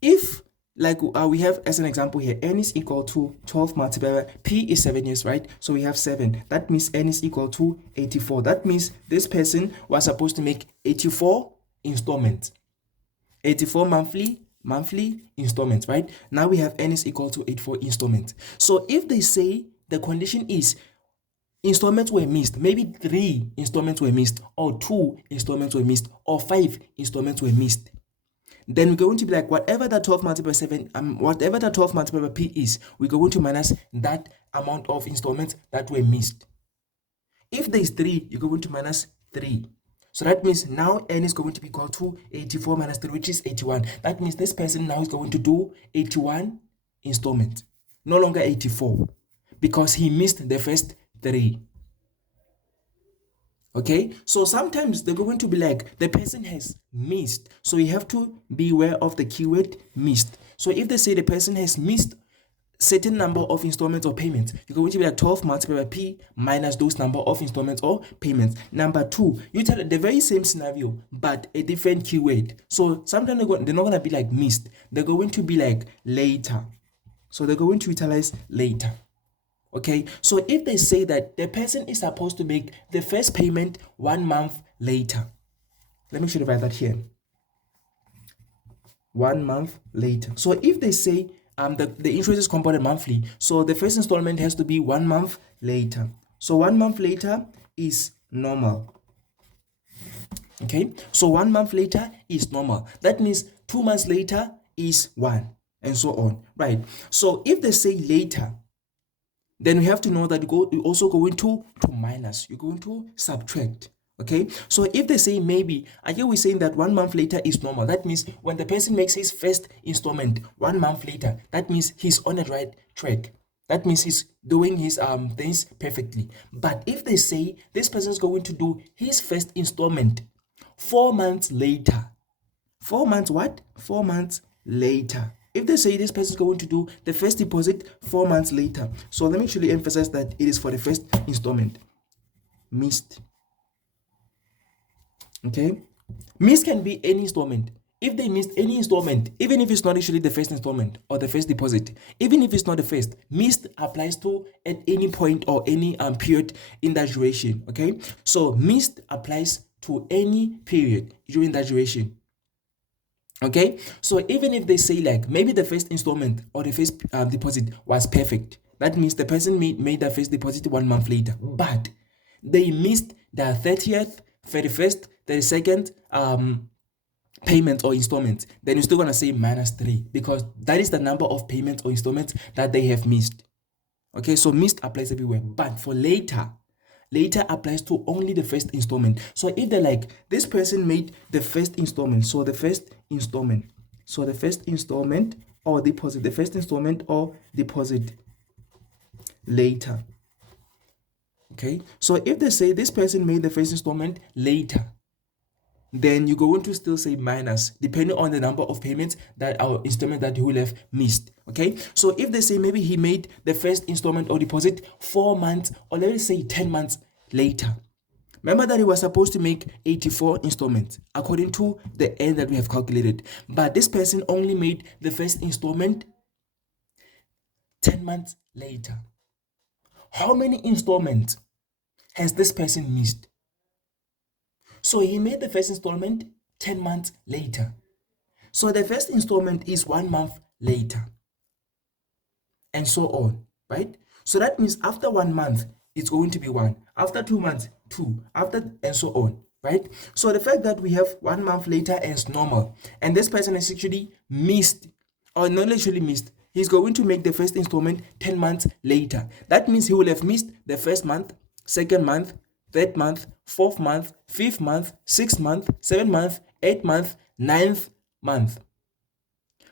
if like we have as an example here, n is equal to 12 multiplied by p is 7 years, right? So we have 7. That means n is equal to 84. That means this person was supposed to make 84 installments, 84 monthly installments, right? Now we have n is equal to 84 installments. So if they say the condition is installments were missed, maybe 3 installments were missed, or 2 installments were missed, or 5 installments were missed, then we're going to be like whatever that 12 multiplied by 7, whatever that 12 multiplied by p is, we're going to minus that amount of installments that were missed. If there is 3, you're going to minus 3. So that means now n is going to be equal to 84 minus 3, which is 81. That means this person now is going to do 81 installments, no longer 84, because he missed the first 3. Okay, so sometimes they're going to be like the person has missed, so you have to be aware of the keyword missed. So if they say the person has missed certain number of installments or payments, you're going to be like 12 multiplied by p minus those number of installments or payments. Number 2, you tell the very same scenario but a different keyword. So sometimes they're not going to be like missed, they're going to be like later. So they're going to utilize later. Okay, so if they say that the person is supposed to make the first payment 1 month later, let me actually write that here. 1 month later. So if they say the interest is compounded monthly, so the first installment has to be 1 month later. So 1 month later is normal. Okay, so 1 month later is normal. That means 2 months later is 1, and so on, right? So if they say later, then we have to know that you also going to minus, you're going to subtract. Okay, so if they say maybe, again we're saying that 1 month later is normal. That means when the person makes his first installment 1 month later, that means he's on the right track. That means he's doing his things perfectly. But if they say this person is going to do his first installment 4 months later, 4 months what? 4 months later. If they say this person is going to do the first deposit 4 months later, so let me actually emphasize that it is for the first installment. Missed. Okay, missed can be any installment. If they missed any installment, even if it's not actually the first installment or the first deposit, even if it's not the first, missed applies to at any point or any period in that duration. Okay, so missed applies to any period during that duration. Okay, so even if they say like maybe the first installment or the first deposit was perfect, that means the person made the first deposit 1 month later, but they missed the 30th, 31st, 32nd payment or installment, then you're still gonna say -3 because that is the number of payments or installments that they have missed. Okay, so missed applies everywhere, but for later applies to only the first installment. So if they're like this person made the first installment, so the first installment or deposit, the first installment or deposit later. Okay, so if they say this person made the first installment later, then you're going to still say minus depending on the number of payments that our installment that he will have missed. Okay, so if they say maybe he made the first installment or deposit 4 months or let's say 10 months later, remember that he was supposed to make 84 installments according to the end that we have calculated, but this person only made the first installment 10 months later. How many installments has this person missed? So he made the first installment 10 months later. So the first installment is 1 month later. And so on, right? So that means after 1 month, it's going to be 1. After 2 months, 2. After, and so on, right? So the fact that we have 1 month later as normal, and this person has actually missed, or not literally missed, he's going to make the first installment 10 months later. That means he will have missed the first month, second month, third month, fourth month, fifth month, sixth month, seventh month, 8th month, 9th month.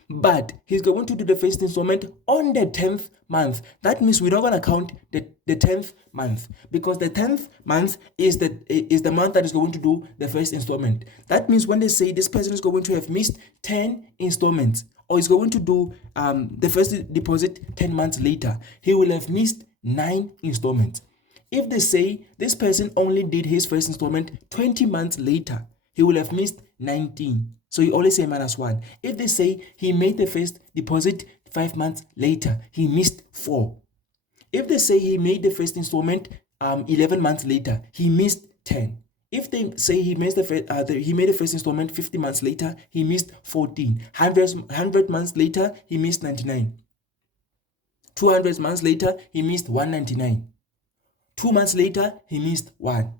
But he's going to do the first installment on the 10th month. That means we're not going to count the 10th month because the 10th month is the month that is going to do the first installment. That means when they say this person is going to have missed 10 installments or is going to do the first deposit 10 months later, he will have missed 9 installments. If they say this person only did his first installment 20 months later, he will have missed 19. So you always say -1. If they say he made the first deposit 5 months later, he missed 4. If they say he made the first installment 11 months later, he missed 10. If they say he made the first installment 50 months later, he missed 14. 100 months later, he missed 99. 200 months later, he missed 199. 2 months later, he missed 1.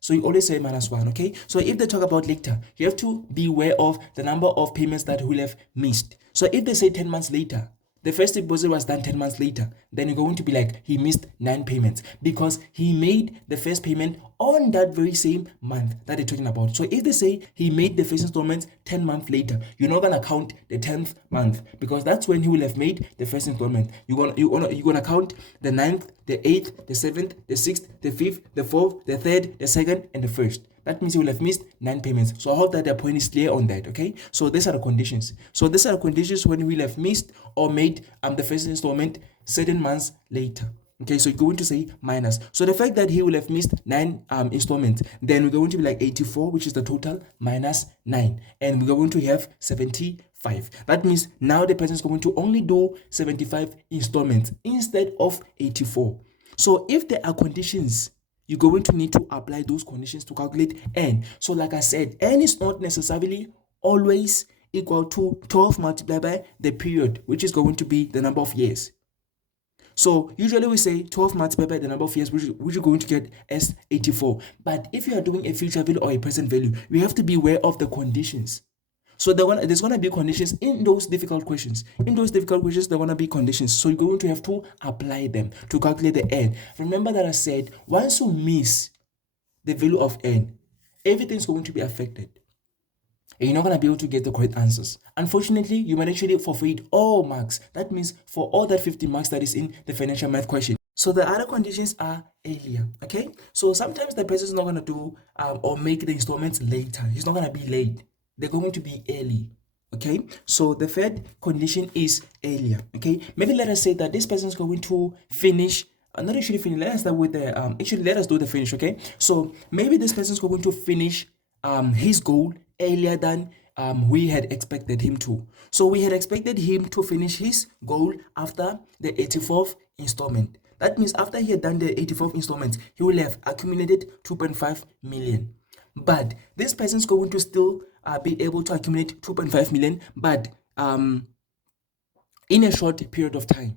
So you always say -1, okay? So if they talk about later, you have to be aware of the number of payments that he will have missed. So if they say 10 months later, the first deposit was done 10 months later, then you're going to be like, he missed 9 payments because he made the first payment on that very same month that they're talking about. So if they say he made the first installment 10 months later, you're not going to count the 10th month because that's when he will have made the first installment. You're gonna count the 9th, the 8th, the 7th, the 6th, the 5th, the 4th, the 3rd, the 2nd, and the 1st. That means you will have missed 9 payments. So I hope that the point is clear on that, okay? So these are the conditions. So these are the conditions when we will have missed or made the first installment certain months later. Okay, so you're going to say minus. So the fact that he will have missed 9 installments, then we're going to be like 84, which is the total, minus 9. And we're going to have 75 75. That means now the person is going to only do 75 installments instead of 84. So if there are conditions, you're going to need to apply those conditions to calculate n. So like I said, n is not necessarily always equal to 12 multiplied by the period, which is going to be the number of years. So usually we say 12 multiplied by the number of years, which you're going to get as 84. But if you are doing a future value or a present value, we have to be aware of the conditions. So there's going to be conditions in those difficult questions. In those difficult questions, there are going to be conditions. So you're going to have to apply them to calculate the n. Remember that I said, once you miss the value of n, everything's going to be affected. And you're not going to be able to get the correct answers. Unfortunately, you might actually forfeit all marks. That means for all that 50 marks that is in the financial math question. So the other conditions are earlier, okay? So sometimes the person is not going to do or make the installments later. He's not going to be late. They're going to be early, okay? So the third condition is earlier, okay? Maybe let us say that this person is going to finish, not actually finish, let us start with the, actually let us do the finish, okay? So maybe this person is going to finish his goal earlier than we had expected him to. So we had expected him to finish his goal after the 84th installment. That means after he had done the 84th installment, he will have accumulated 2.5 million. But this person is going to still be able to accumulate 2.5 million, but in a short period of time.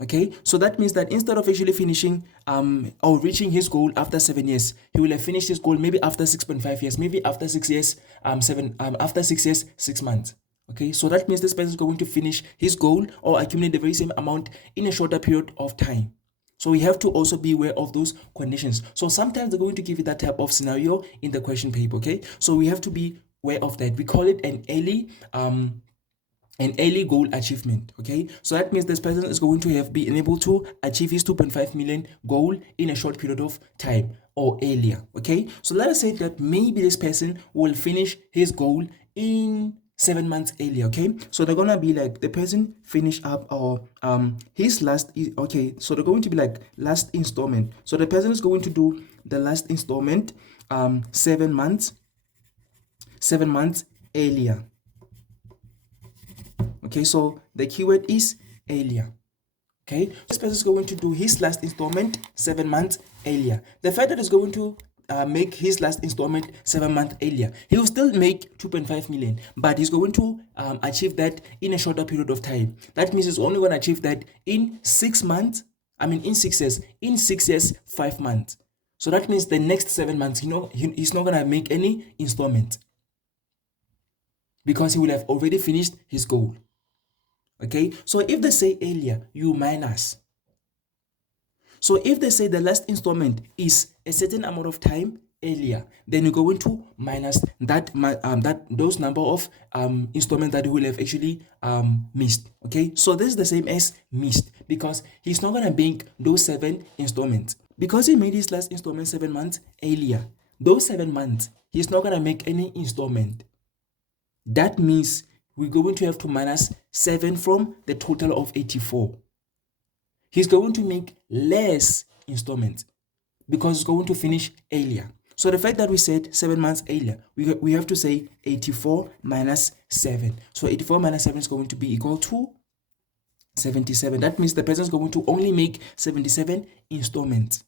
Okay, so that means that instead of actually finishing or reaching his goal after 7 years, he will have finished his goal maybe after 6.5 years, maybe after 6 years, after 6 years, 6 months. Okay, so that means this person is going to finish his goal or accumulate the very same amount in a shorter period of time. So we have to also be aware of those conditions. So sometimes they're going to give you that type of scenario in the question paper. Okay, so we have to be aware of that. We call it an early goal achievement. Okay, so that means this person is going to have been able to achieve his 2.5 million goal in a short period of time or earlier. Okay, so let us say that maybe this person will finish his goal in 7 months earlier. Okay, so they're gonna be like the person finish up or his last, okay, so they're going to be like last installment. So the person is going to do the last installment 7 months earlier. Okay, so the keyword is earlier. Okay, this person is going to do his last installment 7 months earlier. The fact that is going to make his last installment 7 months earlier, he will still make 2.5 million, but he's going to achieve that in a shorter period of time. That means he's only going to achieve that in 6 months. I mean, in 6 years. In 6 years, 5 months. So that means the next 7 months, he's not going to make any installment because he will have already finished his goal. Okay, so if they say earlier, you minus. So if they say the last installment is a certain amount of time earlier, then you're going to minus those number of installments that you will have actually missed. Okay, so this is the same as missed because he's not gonna make those 7 installments because he made his last installment 7 months earlier. Those 7 months, he's not gonna make any installment. That means we're going to have to minus 7 from the total of 84. He's going to make less installments because he's going to finish earlier. So the fact that we said 7 months earlier, we have to say 84 minus 7. So 84 minus 7 is going to be equal to 77. That means the person is going to only make 77 installments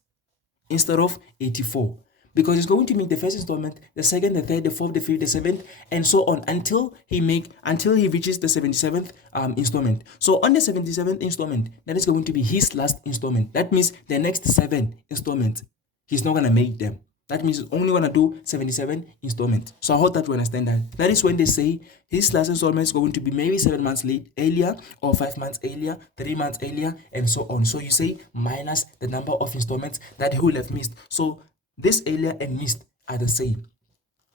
instead of 84. Because he's going to make the first installment, the second, the third, the fourth, the fifth, the seventh, and so on until he reaches the 77th installment. So on the 77th installment, that is going to be his last installment. That means the next 7 installments, he's not gonna make them. That means he's only gonna do 77 installments. So I hope that you understand that. That is when they say his last installment is going to be maybe 7 months earlier, or 5 months earlier, 3 months earlier, and so on. So you say minus the number of installments that he will have missed. So this earlier and missed are the same.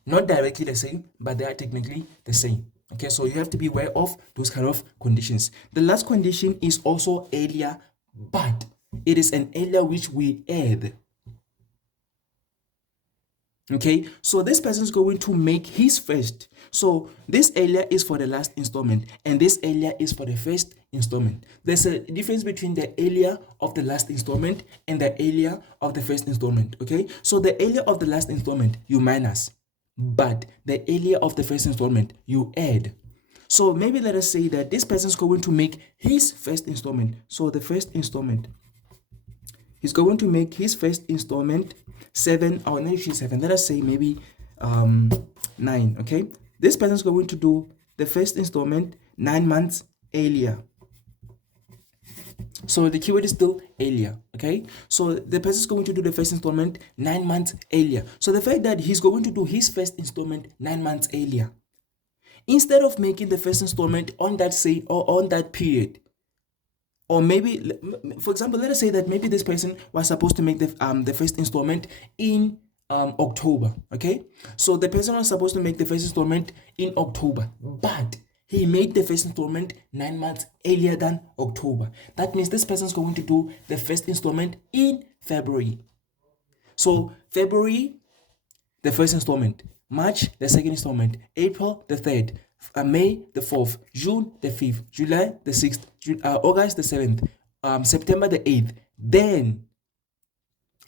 Not directly the same, but they are technically the same. Okay, so you have to be aware of those kind of conditions. The last condition is also earlier, but it is an earlier which we add. Okay, so this person is going to make his first. So this earlier is for the last installment, and this earlier is for the first installment. There's a difference between the earlier of the last installment and the earlier of the first installment. Okay, so the earlier of the last installment you minus, but the earlier of the first installment you add. So maybe let us say that this person is going to make his first installment. So the first installment, he's going to make his first installment 7, or not usually 7, let us say maybe 9, okay? This person is going to do the first installment 9 months earlier. So the keyword is still earlier, okay? So the person is going to do the first installment 9 months earlier. So the fact that he's going to do his first installment 9 months earlier, instead of making the first installment on that say or on that period, or maybe, for example, let us say that maybe this person was supposed to make the first installment in October, okay? So the person was supposed to make the first installment in October, but he made the first installment 9 months earlier than October. That means this person is going to do the first installment in February. So February, the first installment. March, the second installment. April, the third. May, the 4th. June, the 5th. July, the 6th. August, the 7th. September, the 8th. Then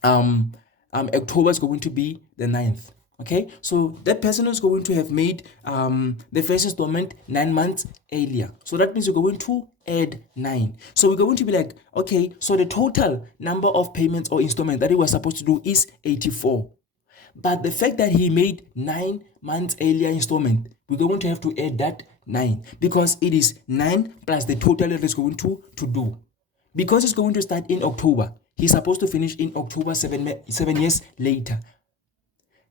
October is going to be the 9th. Okay, so that person is going to have made the first installment 9 months earlier. So that means we're going to add 9. So we're going to be like, okay, so the total number of payments or installments that he was supposed to do is 84. But the fact that he made 9 months earlier installment, we're going to have to add that 9, because it is 9 plus the total that is going to do. Because it's going to start in October, he's supposed to finish in October 7 years later.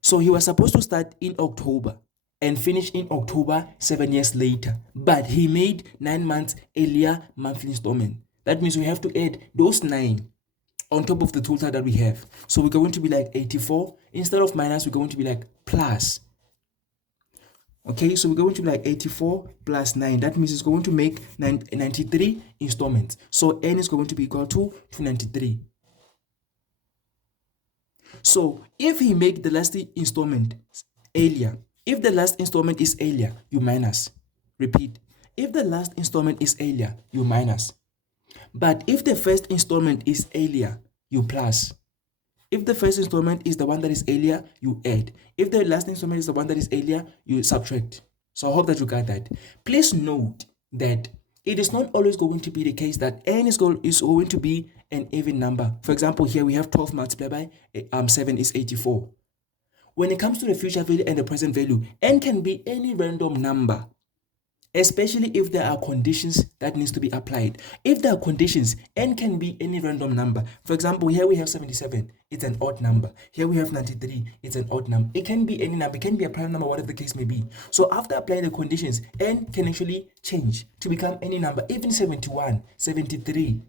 So he was supposed to start in October and finish in October 7 years later. But he made 9 months earlier monthly installment. That means we have to add those 9 on top of the total that we have. So we're going to be like 84. Instead of minus, we're going to be like plus. Okay, so we're going to be like 84 plus 9. That means it's going to make 93 installments. So n is going to be equal to 293. So if he make the last installment earlier, if the last installment is earlier, you minus. Repeat. If the last installment is earlier, you minus. But if the first installment is earlier, you plus. If the first installment is the one that is earlier, you add. If the last installment is the one that is earlier, you subtract. So I hope that you got that. Please note that it is not always going to be the case that n is going to be an even number. For example, here we have 12 multiplied by 7 is 84. When it comes to the future value and the present value, n can be any random number, especially if there are conditions that needs to be applied. If there are conditions, n can be any random number. For example, here we have 77, it's an odd number. Here we have 93, it's an odd number. It can be any number, it can be a prime number, whatever the case may be. So after applying the conditions, n can actually change to become any number, even 71, 73,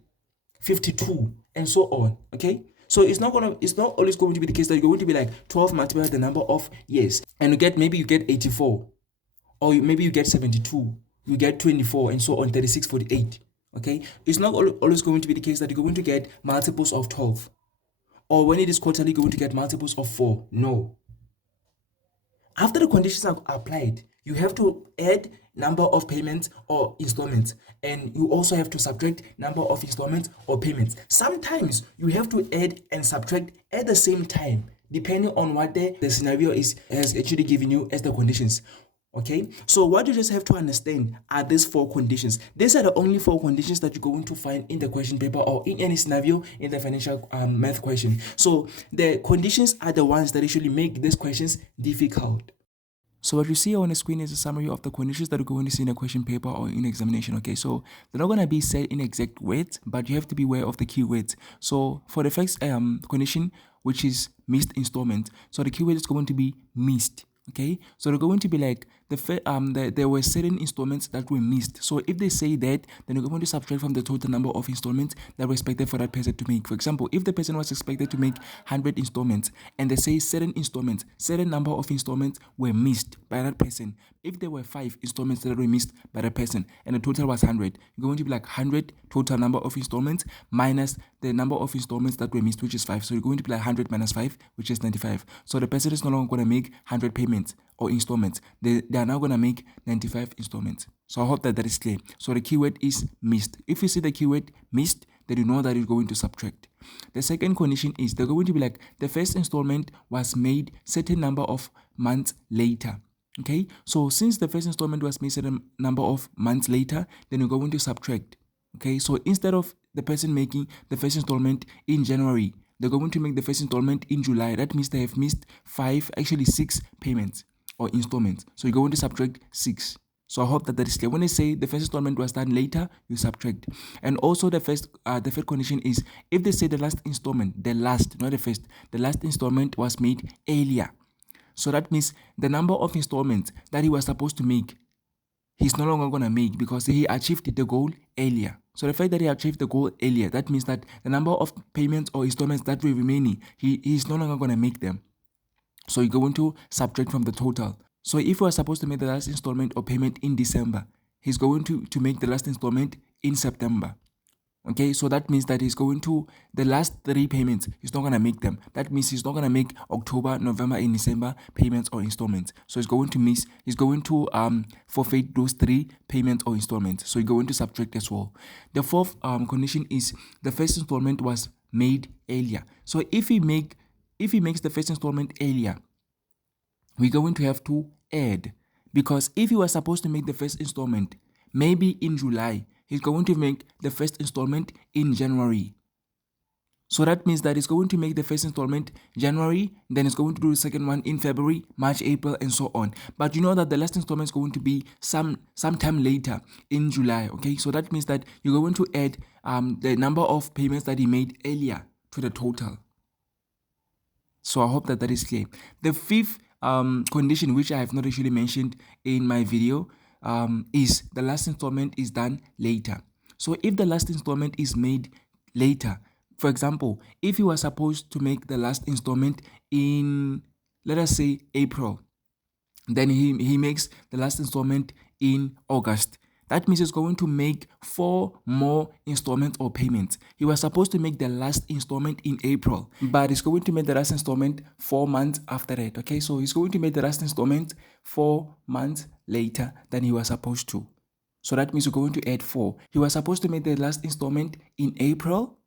52, and so on. Okay, so it's not always going to be the case that you're going to be like 12 multiplied by the number of years, and maybe you get 84, or maybe you get 72, you get 24, and so on, 36, 48. Okay, it's not always going to be the case that you're going to get multiples of 12, or when it is quarterly, you're going to get multiples of 4. No. After the conditions are applied, you have to add number of payments or installments, and you also have to subtract number of installments or payments. Sometimes you have to add and subtract at the same time, depending on what the scenario has actually given you as the conditions. Okay, so what you just have to understand are these 4 conditions. These are the only 4 conditions that you're going to find in the question paper or in any scenario in the financial math question. So the conditions are the ones that usually make these questions difficult. So what you see on the screen is a summary of the conditions that you're going to see in a question paper or in examination. Okay, so they're not going to be said in exact words, but you have to be aware of the keywords. So for the first condition, which is missed installment, so the keyword is going to be missed. Okay, so they're going to be like there were certain installments that were missed. So if they say that, then you're going to subtract from the total number of installments that were expected for that person to make. For example, if the person was expected to make 100 installments and they say certain number of installments were missed by that person. If there were 5 installments that were missed by that person and the total was 100, you're going to be like 100 total number of installments minus the number of installments that were missed, which is 5. So you're going to be like 100 minus 5, which is 95. So the person is no longer going to make 100 payments or installments. They are now going to make 95 installments. So I hope that is clear. So the keyword is missed. If you see the keyword missed, then you know that you're going to subtract. The second condition is they're going to be like the first installment was made certain number of months later. Okay, so since the first installment was made a number of months later, then you're going to subtract. Okay, so instead of the person making the first installment in January, they're going to make the first installment in July. That means they have missed six payments or installments. So you're going to subtract 6. So I hope that is clear. When I say the first installment was done later, you subtract. And also the third condition is if they say the last installment, the last, not the first, the last installment was made earlier. So that means the number of installments that he was supposed to make, he's no longer going to make because he achieved the goal earlier. So the fact that he achieved the goal earlier, that means that the number of payments or installments that were remaining, he's no longer going to make them. So you're going to subtract from the total. So if we are supposed to make the last installment or payment in December, he's going to make the last installment in September. Okay, so that means that he's going to the last 3 payments, he's not going to make them. That means he's not going to make October, November, and December payments or installments. So he's going to forfeit those 3 payments or installments. So you're going to subtract as well. The fourth condition is the first installment was made earlier. So if he makes the first installment earlier, we're going to have to add, because if he was supposed to make the first installment maybe in July, he's going to make the first installment in January. So that means that he's going to make the first installment January, then he's going to do the second one in February, March, April, and so on. But you know that the last installment is going to be sometime later in July. Okay, so that means that you're going to add the number of payments that he made earlier to the total. So I hope that is clear. The fifth condition, which I have not actually mentioned in my video, is the last installment is done later. So if the last installment is made later, for example, if you were supposed to make the last installment in, let us say, April, then he makes the last installment in August. That means he's going to make 4 more installments or payments. He was supposed to make the last installment in April, but he's going to make the last installment 4 months after that. Okay, so he's going to make the last installment 4 months later than he was supposed to. So that means you're going to add 4. He was supposed to make the last installment in April,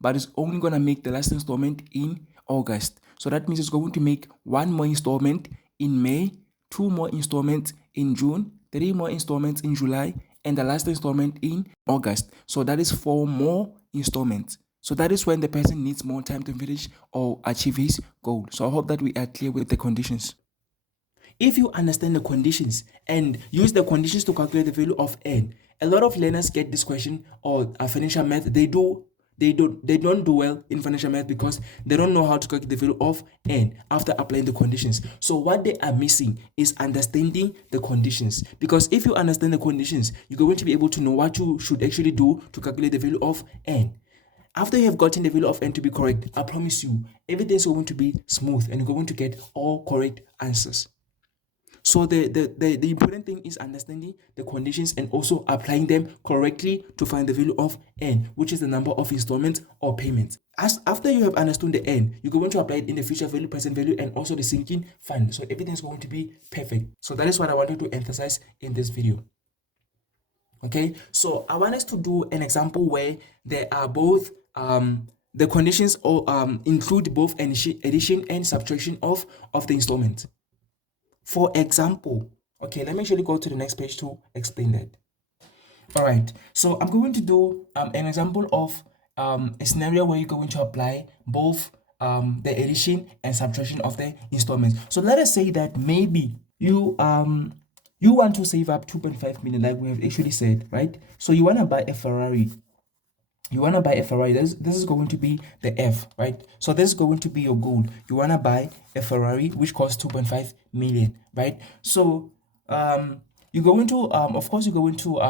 but he's only going to make the last installment in August. So that means he's going to make 1 more installment in May, 2 more installments in June, 3 more installments in July, and the last installment in August. So that is 4 more installments. So that is when the person needs more time to finish or achieve his goal. So I hope that we are clear with the conditions. If you understand the conditions and use the conditions to calculate the value of n, a lot of learners get this question or financial math. They don't do well in financial math because they don't know how to calculate the value of n after applying the conditions. So what they are missing is understanding the conditions, because if you understand the conditions, you're going to be able to know what you should actually do to calculate the value of n. After you have gotten the value of n to be correct, I promise you, everything's going to be smooth and you're going to get all correct answers. So the important thing is understanding the conditions and also applying them correctly to find the value of n, which is the number of installments or payments. After you have understood the n, you're going to apply it in the future value, present value, and also the sinking fund. So everything is going to be perfect. So that is what I wanted to emphasize in this video. Okay, so I want us to do an example where there are both the conditions or include both addition and subtraction of the installment. For example, okay, let me actually go to the next page to explain that. All right, so I'm going to do an example of a scenario where you're going to apply both the addition and subtraction of the installments. So let us say that maybe you want to save up 2.5 million, like we have actually said, right? So you want to buy a Ferrari. This is going to be the F, right? So this is going to be your goal. You want to buy a Ferrari which costs 2.5 million, right? So you're going to of course you're going to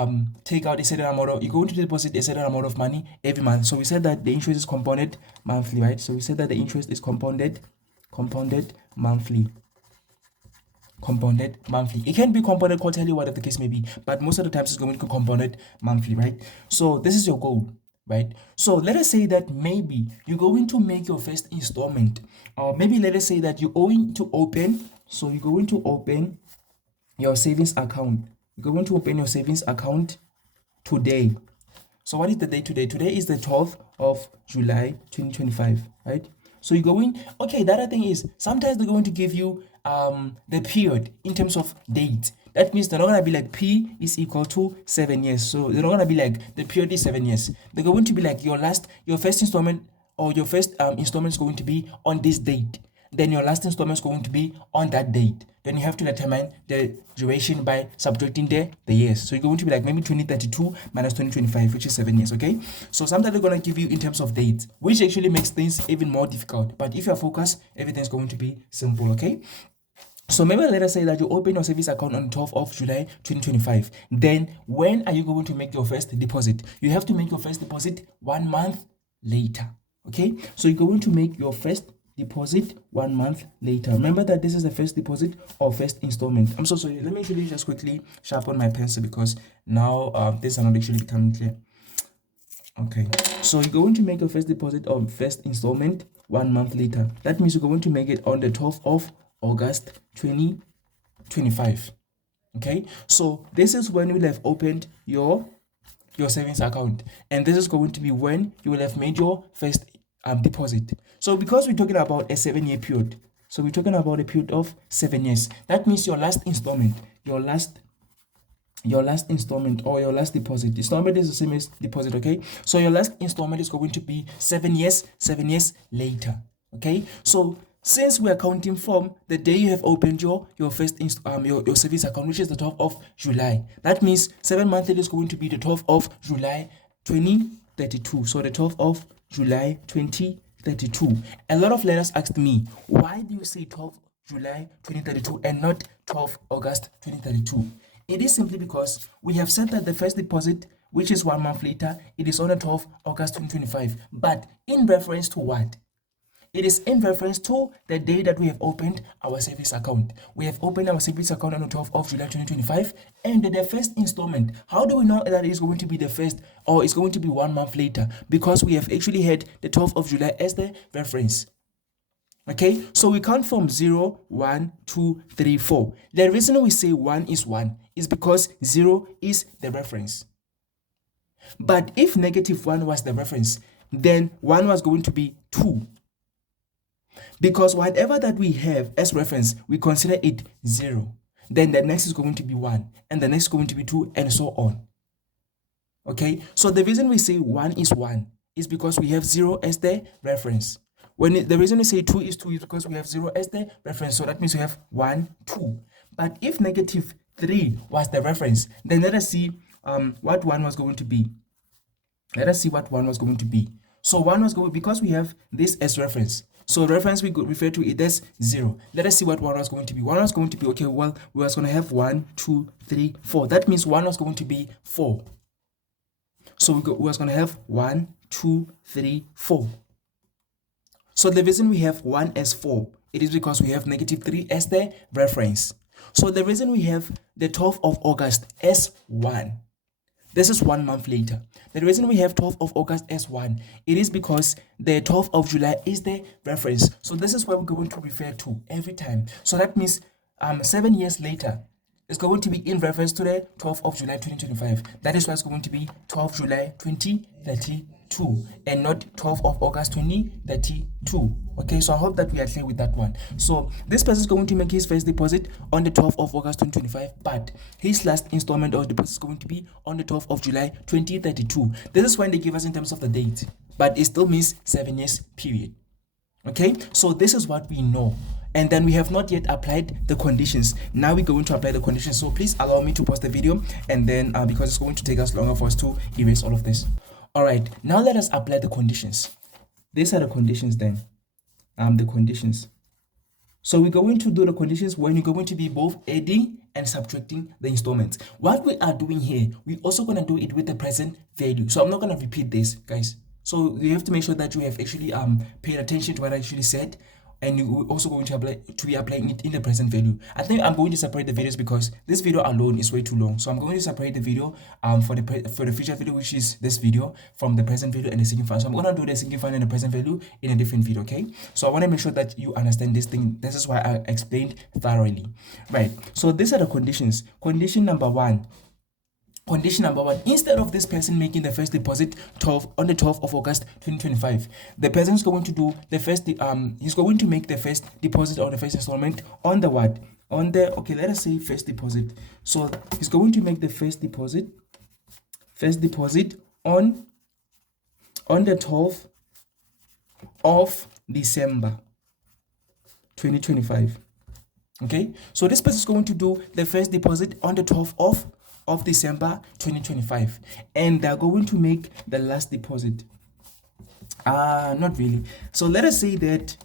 take out a certain amount of, you're going to deposit a certain amount of money every month. So we said that the interest is compounded monthly, right? So we said that the interest is compounded monthly. It can be compounded quarterly, whatever the case may be, but most of the times it's going to be compounded monthly, right? So this is your goal, right? So let us say that maybe you're going to make your first installment, or maybe let us say that you're going to open, so you're going to open your savings account. You're going to open your savings account today. So what is the date today? Today is the 12th of July 2025, right? So you're going, okay, the other thing is sometimes they're going to give you the period in terms of date. That means they're not gonna be like P is equal to 7 years. So they're not gonna be like the period is 7 years. They're going to be like your first installment, or your first installment is going to be on this date. Then your last installment is going to be on that date. Then you have to determine the duration by subtracting the years. So you're going to be like maybe 2032 minus 2025, which is 7 years, okay? So sometimes they're going to give you in terms of dates, which actually makes things even more difficult. But if you're focused, everything's going to be simple, okay? So maybe let us say that you open your savings account on 12th of July 2025. Then when are you going to make your first deposit? You have to make your first deposit 1 month later. Okay, so you're going to make your first deposit 1 month later. Remember that this is the first deposit or first installment. I'm so sorry. Let me actually just quickly sharpen my pencil because now these are not actually becoming clear. Okay, so you're going to make your first deposit or first installment 1 month later. That means you're going to make it on the 12th of August 2025. Okay, so this is when you will have opened your savings account, and this is going to be when you will have made your first deposit. So because we're talking about a 7-year period, so we're talking about a period of 7 years, that means your last installment, your last installment or your last deposit. Installment is the same as deposit, okay? So your last installment is going to be 7 years later, okay? So since we are counting from the day you have opened your first your savings account, which is the 12th of July, that means 7 months later is going to be the 12th of July 2032. So the 12th of July 2032. A lot of learners asked me, why do you say 12th July 2032 and not 12th August 2032? It is simply because we have said that the first deposit, which is 1 month later, it is on the 12th August 2025. But in reference to what? It is in reference to the day that we have opened our savings account. We have opened our savings account on the 12th of July 2025, and the first installment. How do we know that it is going to be the first, or it's going to be 1 month later? Because we have actually had the 12th of July as the reference. Okay, so we count from 0, 1, 2, 3, 4. The reason we say 1 is 1 is because 0 is the reference. But if -1 was the reference, then 1 was going to be 2. Because whatever that we have as reference, we consider it 0. Then the next is going to be 1, and the next is going to be 2, and so on. Okay, so the reason we say 1 is 1 is because we have 0 as the reference. The reason we say 2 is because we have 0 as the reference. So that means we have 1, 2. But if -3 was the reference, then let us see what 1 was going to be. Let us see what 1 was going to be. So 1 was going, because we have this as reference. So reference, we could refer to it as 0. Let us see what 1 was going to be. 1 was going to be, okay, well, we was going to have 1, 2, 3, 4. That means 1 was going to be 4. So we was going to have 1, 2, 3, 4. So the reason we have 1 as 4, it is because we have -3 as the reference. So the reason we have the 12th of August as 1, this is 1 month later. The reason we have 12th of August as 1, it is because the 12th of July is the reference. So this is what we're going to refer to every time. So that means 7 years later, it's going to be in reference to the 12th of July 2025. That is why it's going to be 12th July 2032 and not 12th of August 2032. Okay, so I hope that we are clear with that one. So this person is going to make his first deposit on the 12th of August 2025, but his last installment of deposit is going to be on the 12th of July 2032. This is when they give us in terms of the date, but it still means 7 years period. Okay, so this is what we know. And then we have not yet applied the conditions. Now we're going to apply the conditions. So please allow me to pause the video, and then because it's going to take us longer for us to erase all of this. All right, now let us apply the conditions. These are the conditions then. The conditions. So we're going to do the conditions when you're going to be both adding and subtracting the installments. What we are doing here, we're also going to do it with the present value. So I'm not going to repeat this, guys. So you have to make sure that you have actually paid attention to what I actually said, and you're also going to be applying it in the present value. I think I'm going to separate the videos because this video alone is way too long. So I'm going to separate the video for the future video, which is this video, from the present value and the sinking fund. So I'm going to do the sinking fund and the present value in a different video, okay? So I want to make sure that you understand this thing. This is why I explained thoroughly. Right, so these are the conditions. Condition number 1. Condition number one, instead of this person making the first deposit on the 12th of August 2025, the person is going to do the first, he's going to make the first deposit or the first installment on the what? On the, okay, let us say first deposit. So he's going to make the first deposit on the 12th of December 2025. Okay, so this person is going to do the first deposit on the 12th of December 2025, and they're going to make the last deposit. Not really. So let us say that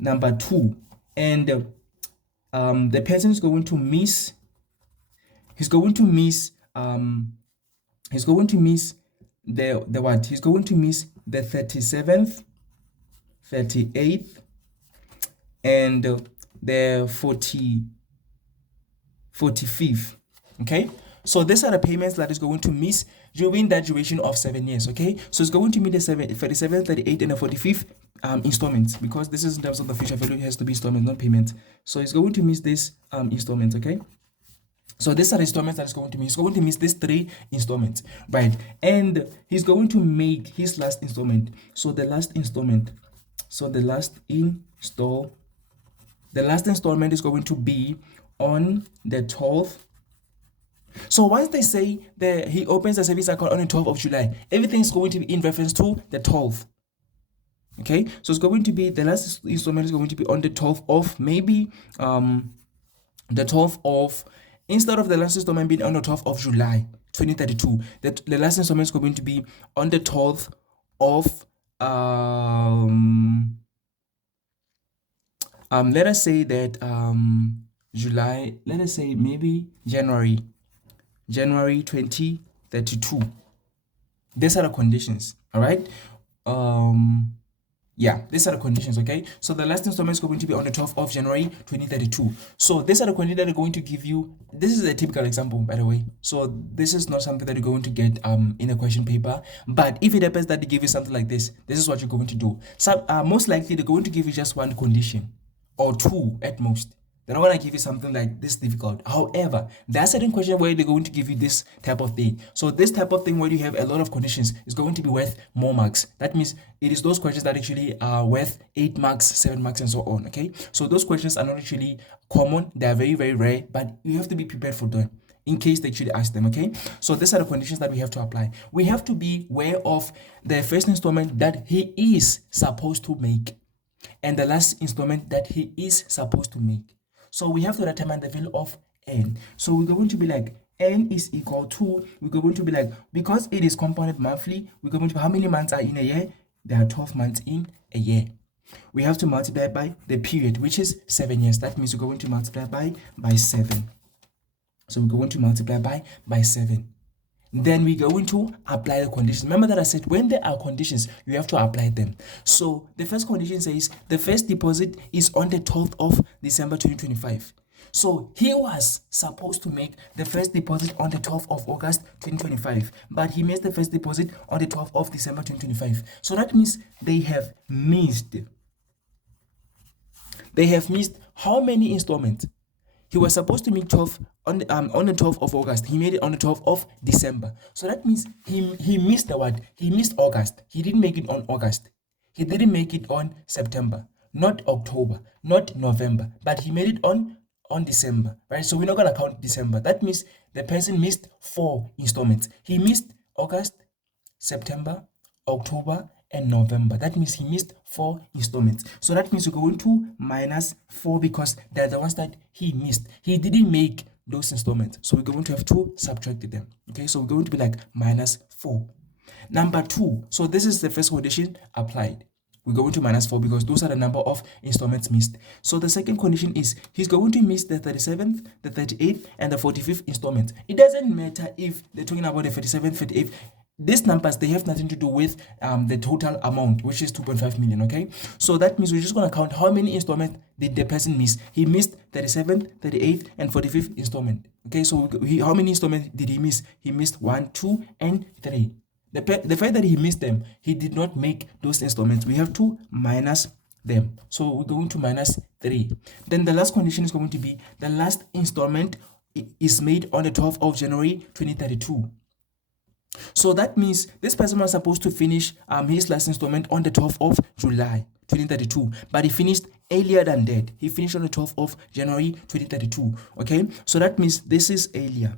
number two, and the person is going to miss. He's going to miss the what? He's going to miss the 37th, 38th, and the 45th. Okay, so these are the payments that is going to miss during that duration of 7 years. Okay, so it's going to meet the 37th, 38th, and the 45th installments, because this is in terms of the future value. It has to be installment, not payment. So it's going to miss this installment. Okay, so these are the installments that is going to miss. He's going to miss these 3 installments, right? And he's going to make his last installment. So the last installment is going to be on the 12th. So once they say that he opens the savings account on the 12th of July, everything is going to be in reference to the 12th. Okay, so it's going to be, the last installment is going to be on the 12th of, maybe the 12th of, instead of the last installment being on the 12th of July 2032, the last installment is going to be on the 12th of let us say that July, let us say maybe January 2032. These are the conditions. All right, yeah, these are the conditions. Okay, so the last installment is going to be on the 12th of January 2032. So these are the conditions that are going to give you. This is a typical example, by the way, so this is not something that you're going to get in a question paper. But if it happens that they give you something like this is what you're going to do. So most likely they're going to give you just one condition or 2 at most. They're not going to give you something like this difficult. However, there are certain questions where they're going to give you this type of thing. So this type of thing where you have a lot of conditions is going to be worth more marks. That means it is those questions that actually are worth 8 marks, 7 marks, and so on. Okay, so those questions are not actually common. They are very, very rare, but you have to be prepared for them in case they actually ask them. Okay, so these are the conditions that we have to apply. We have to be aware of the first installment that he is supposed to make and the last installment that he is supposed to make. So we have to determine the value of n. So we're going to be like n is equal to, we're going to be like, because it is compounded monthly, we're going to be, how many months are in a year? There are 12 months in a year. We have to multiply by the period, which is 7 years. That means we're going to multiply by 7. So we're going to multiply by 7. Then we're going to apply the conditions. Remember that I said when there are conditions, you have to apply them. So the first condition says the first deposit is on the 12th of December 2025. So he was supposed to make the first deposit on the 12th of August 2025, but he made the first deposit on the 12th of December 2025. So that means they have missed how many installments? He was supposed to make 12 on the 12th of August. He made it on the 12th of December. So that means he missed the what? He missed August. He didn't make it on August. He didn't make it on September, not October, not November, but he made it on December, right? So we're not gonna count December. That means the person missed 4 installments. He missed August, September, October, and November. That means he missed 4 installments. So that means we're going to minus 4 because they're the ones that he missed. He didn't make those installments. So we're going to have to subtract them. Okay, so we're going to be like minus 4. Number 2. So this is the first condition applied. We're going to minus 4 because those are the number of installments missed. So the second condition is he's going to miss the 37th, the 38th, and the 45th installment. It doesn't matter if they're talking about the 37th, 38th. These numbers, they have nothing to do with the total amount, which is 2.5 million. Okay, so that means we're just going to count how many installments did the person miss. He missed 37th, 38th, and 45th installment. Okay, so how many installments did he miss? He missed 1, 2, and 3. The fact that he missed them, he did not make those installments. We have to minus them. So we're going to minus 3. Then the last condition is going to be the last installment is made on the 12th of January 2032. So that means this person was supposed to finish his last installment on the 12th of July 2032, but he finished earlier than that. He finished on the 12th of January 2032. Okay, so that means this is earlier,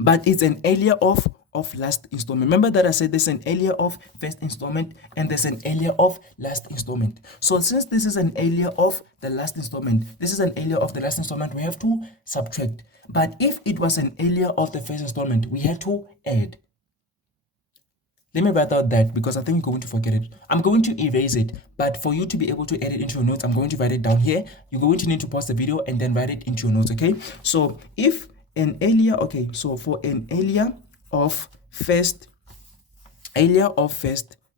but it's an earlier of last installment. Remember that I said there's an earlier of first installment and there's an earlier of last installment. So since this is an earlier of the last installment, this is an earlier of the last installment, we have to subtract. But if it was an earlier of the first installment, we had to add. Let me write out that because I think you're going to forget it. I'm going to erase it, but for you to be able to add it into your notes, I'm going to write it down here. You're going to need to pause the video and then write it into your notes, okay? So if an earlier, okay, so for an earlier of first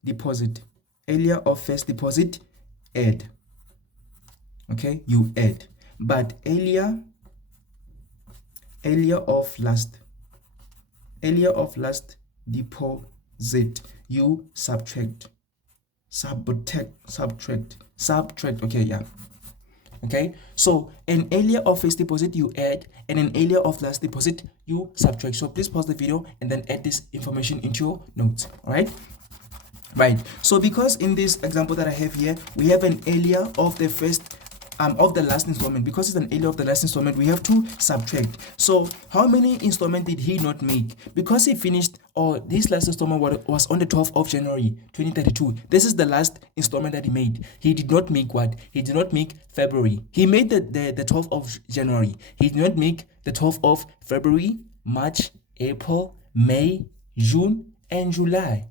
deposit, add, okay, you add. But earlier of last deposit, you subtract, okay, yeah. Okay, so an earlier of first deposit you add, and an earlier of last deposit you subtract. So please pause the video and then add this information into your notes. All right. Right. So because in this example that I have here, we have an earlier of the first of the last installment. Because it's an earlier of the last installment, we have to subtract. So how many installment did he not make? Because he finished, or this last installment was on the 12th of January 2032. This is the last installment that he made. He did not make what? He did not make February. He made the 12th of January. He did not make the 12th of February, March, April, May, June, and July.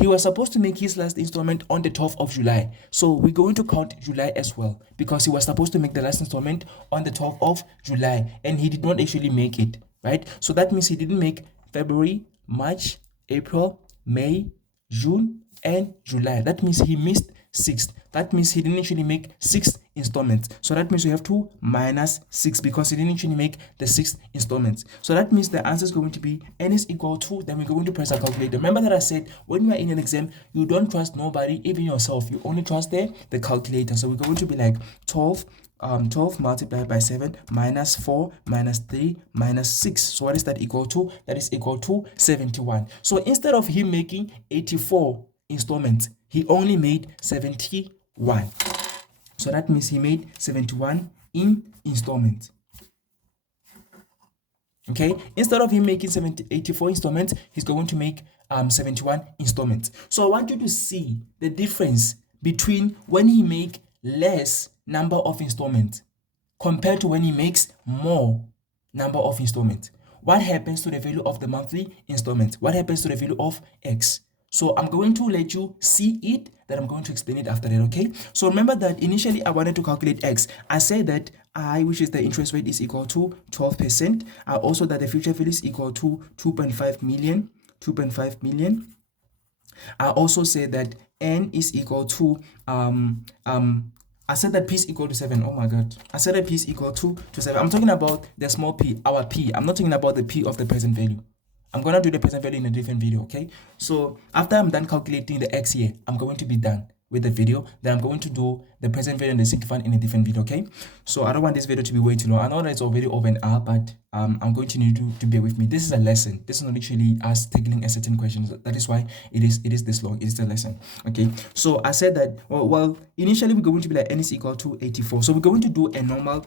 He was supposed to make his last installment on the 12th of July. So we're going to count July as well, because he was supposed to make the last installment on the 12th of July and he did not actually make it, right? So that means he didn't make February, March, April, May, June, and July. That means he missed 6. That means he didn't actually make 6 installments. So that means we have to minus 6 because he didn't actually make the 6 installments. So that means the answer is going to be n is equal to, then we're going to press our calculator. Remember that I said when you are in an exam, you don't trust nobody, even yourself. You only trust the calculator. So we're going to be like 12 multiplied by 7 minus 4 minus 3 minus 6. So what is that equal to? That is equal to 71. So instead of him making 84 installments, he only made 71. So that means he made 71 in installments. Okay, instead of him making 84 installments, he's going to make 71 installments. So I want you to see the difference between when he make less number of installments compared to when he makes more number of installments. What happens to the value of the monthly installment? What happens to the value of X? So I'm going to let you see it, then I'm going to explain it after that, okay? So remember that initially I wanted to calculate X. I said that I, which is the interest rate, is equal to 12%. Also that the future value is equal to 2.5 million. I also said that N is equal to I said that P is equal to 7. Oh my god. I said that P is equal to 7. I'm talking about the small p, our P. I'm not talking about the P of the present value. I'm going to do the present value in a different video, okay? So after I'm done calculating the X here, I'm going to be done with the video. Then I'm going to do the present value and the significant in a different video, okay? So I don't want this video to be way too long. I know that it's already over an hour, but I'm going to need you to bear with me. This is a lesson. This is not actually us tackling a certain questions. That is why it is this long. It is a lesson, okay? So I said that, well, initially we're going to be like N is equal to 84. So we're going to do a normal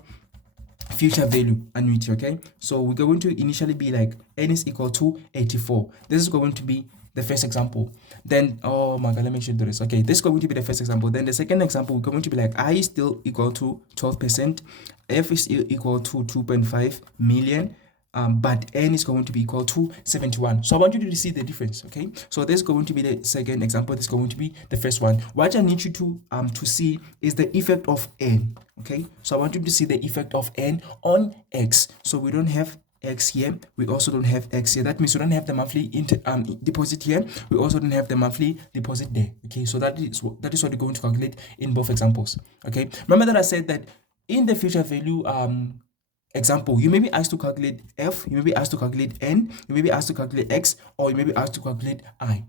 future value annuity, okay? So we're going to initially be like N is equal to 84. This is going to be the first example. Then, oh my god, let me show you this. Okay, this is going to be the first example. Then the second example, we're going to be like I is still equal to 12%, F is equal to 2.5 million, but N is going to be equal to 71. So I want you to see the difference, okay? So this is going to be the second example. This is going to be the first one. What I need you to see is the effect of N, okay? So I want you to see the effect of N on X. So we don't have X here, we also don't have X here. That means we don't have the monthly deposit here, we also don't have the monthly deposit there, okay? So that is what we're going to calculate in both examples, okay? Remember that I said that in the future value example, you may be asked to calculate F, you may be asked to calculate N, you may be asked to calculate X, or you may be asked to calculate I.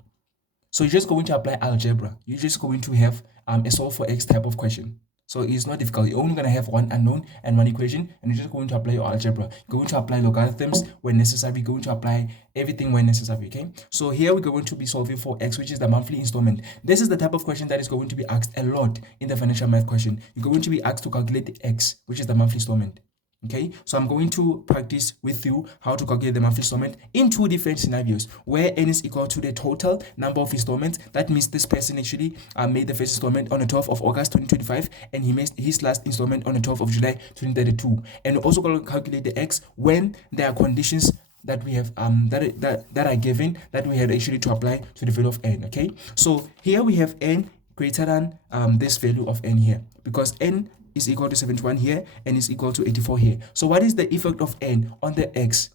So you're just going to apply algebra. You're just going to have a solve for X type of question. So it's not difficult. You're only going to have one unknown and one equation, and you're just going to apply your algebra. You're going to apply logarithms when necessary. You're going to apply everything when necessary, okay? So here we're going to be solving for X, which is the monthly installment. This is the type of question that is going to be asked a lot in the financial math question. You're going to be asked to calculate the X, which is the monthly installment. Okay, so I'm going to practice with you how to calculate the monthly installment in two different scenarios where n is equal to the total number of installments. That means this person actually made the first installment on the 12th of August 2025 and he made his last installment on the 12th of July 2032. And we're also going to calculate the x when there are conditions that we have that are given that we had actually to apply to the value of n. Okay, so here we have n greater than this value of n here, because n is equal to 71 here and is equal to 84 here. So what is the effect of n on the x?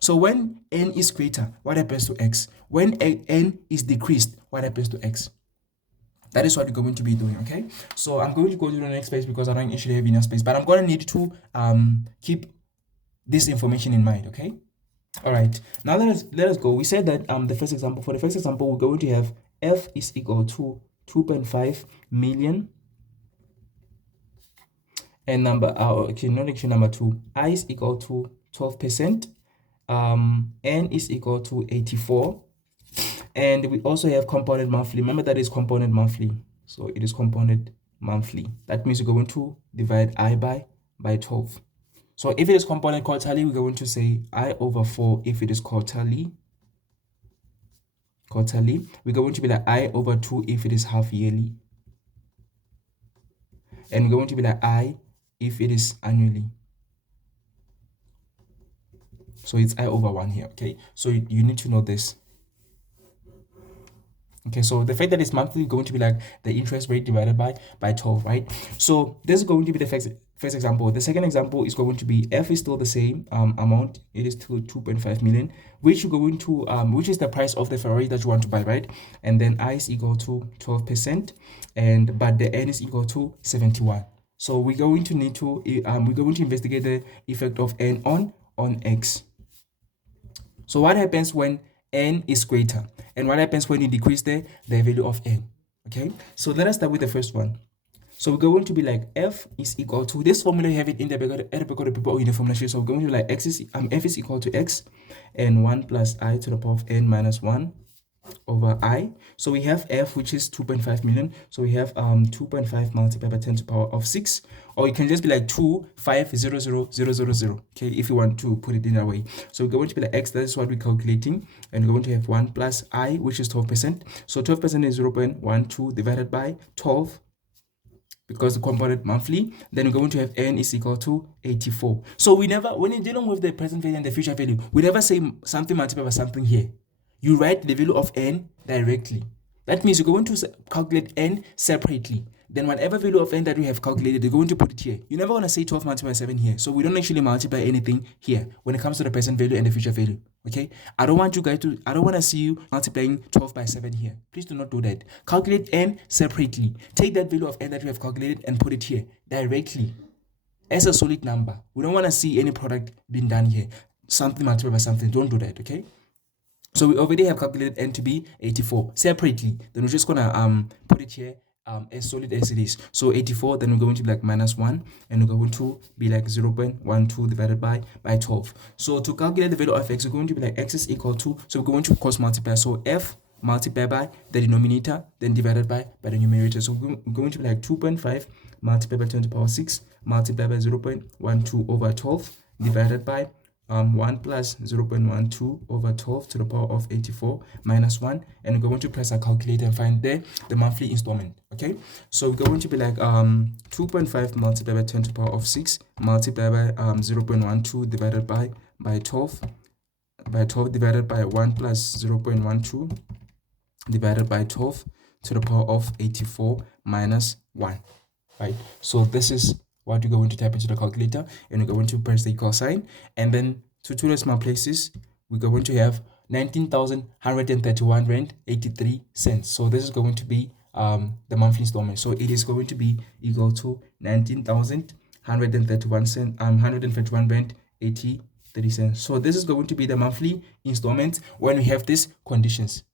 So when n is greater, what happens to x? When n is decreased, what happens to x? That is what we're going to be doing, okay? So I'm going to go to the next page because I don't actually have enough space, but I'm going to need to keep this information in mind, okay? All right, now let us go. We said that for the first example, we're going to have f is equal to 2.5 million. And number, not actually number 2, I is equal to 12%, n is equal to 84, and we also have compounded monthly. Remember that is compounded monthly, so it is compounded monthly. That means we're going to divide I by 12. So if it is compounded quarterly, we're going to say I over 4. If it is quarterly, we're going to be like I over 2 if it is half yearly, and we're going to be like I if it is annually. So it's I over 1 here, okay? So you need to know this. Okay, so the fact that it's monthly is going to be like the interest rate divided by 12, right? So this is going to be the first example. The second example is going to be f is still the same amount. It is still 2.5 million, which you're going to which is the price of the Ferrari that you want to buy, right? And then I is equal to 12%, but the n is equal to 71. So we're going to need to investigate the effect of n on x. So what happens when n is greater, and what happens when you decrease the value of n? Okay, so let us start with the first one. So we're going to be like f is equal to this formula. You have it in the back of the paper or in the formula sheet. So we're going to be like f is equal to x and 1 plus I to the power of n minus 1 over I. So we have f, which is 2.5 million. So we have 2.5 multiplied by 10 to the power of 6, or you can just be like 2,500,000. Okay, if you want to put it in that way. So we're going to be like x, that is what we're calculating, and we're going to have 1 plus I, which is 12%. So 12% is 0.12 divided by 12, because the compounded monthly. Then we're going to have n is equal to 84. So we never, when you're dealing with the present value and the future value, we never say something multiplied by something here. You write the value of n directly. That means you're going to calculate n separately. Then whatever value of n that we have calculated, you're going to put it here. You never want to say 12 multiplied by 7 here. So we don't actually multiply anything here when it comes to the present value and the future value. Okay? I don't want to see you multiplying 12 by 7 here. Please do not do that. Calculate n separately. Take that value of n that we have calculated and put it here directly as a solid number. We don't want to see any product being done here. Something multiplied by something. Don't do that, okay? So we already have calculated n to be 84 separately. Then we're just gonna put it here as solid as it is. So 84, then we're going to be like minus 1, and we're going to be like 0.12 divided by 12. So to calculate the value of x, we're going to be like x is equal to, so we're going to cross multiply. So f multiplied by the denominator, then divided by the numerator. So we're going to be like 2.5 multiplied by 10 to the power 6 multiplied by 0.12 over 12 divided by 1 plus 0.12 over 12 to the power of 84 minus 1, and we're going to press our calculator and find the monthly installment. Okay, so we're going to be like 2.5 multiplied by 10 to the power of 6 multiplied by 0.12 divided by 12 divided by 1 plus 0.12 divided by 12 to the power of 84 minus 1. Right, so this is what you're going to type into the calculator, and we're going to press the equal sign, and then to two decimal places we're going to have 19,131 rand 83 cents. So this is going to be the monthly installment. So it is going to be equal to 19,131 cents 131 rand 83 cents. So this is going to be the monthly installment when we have these conditions.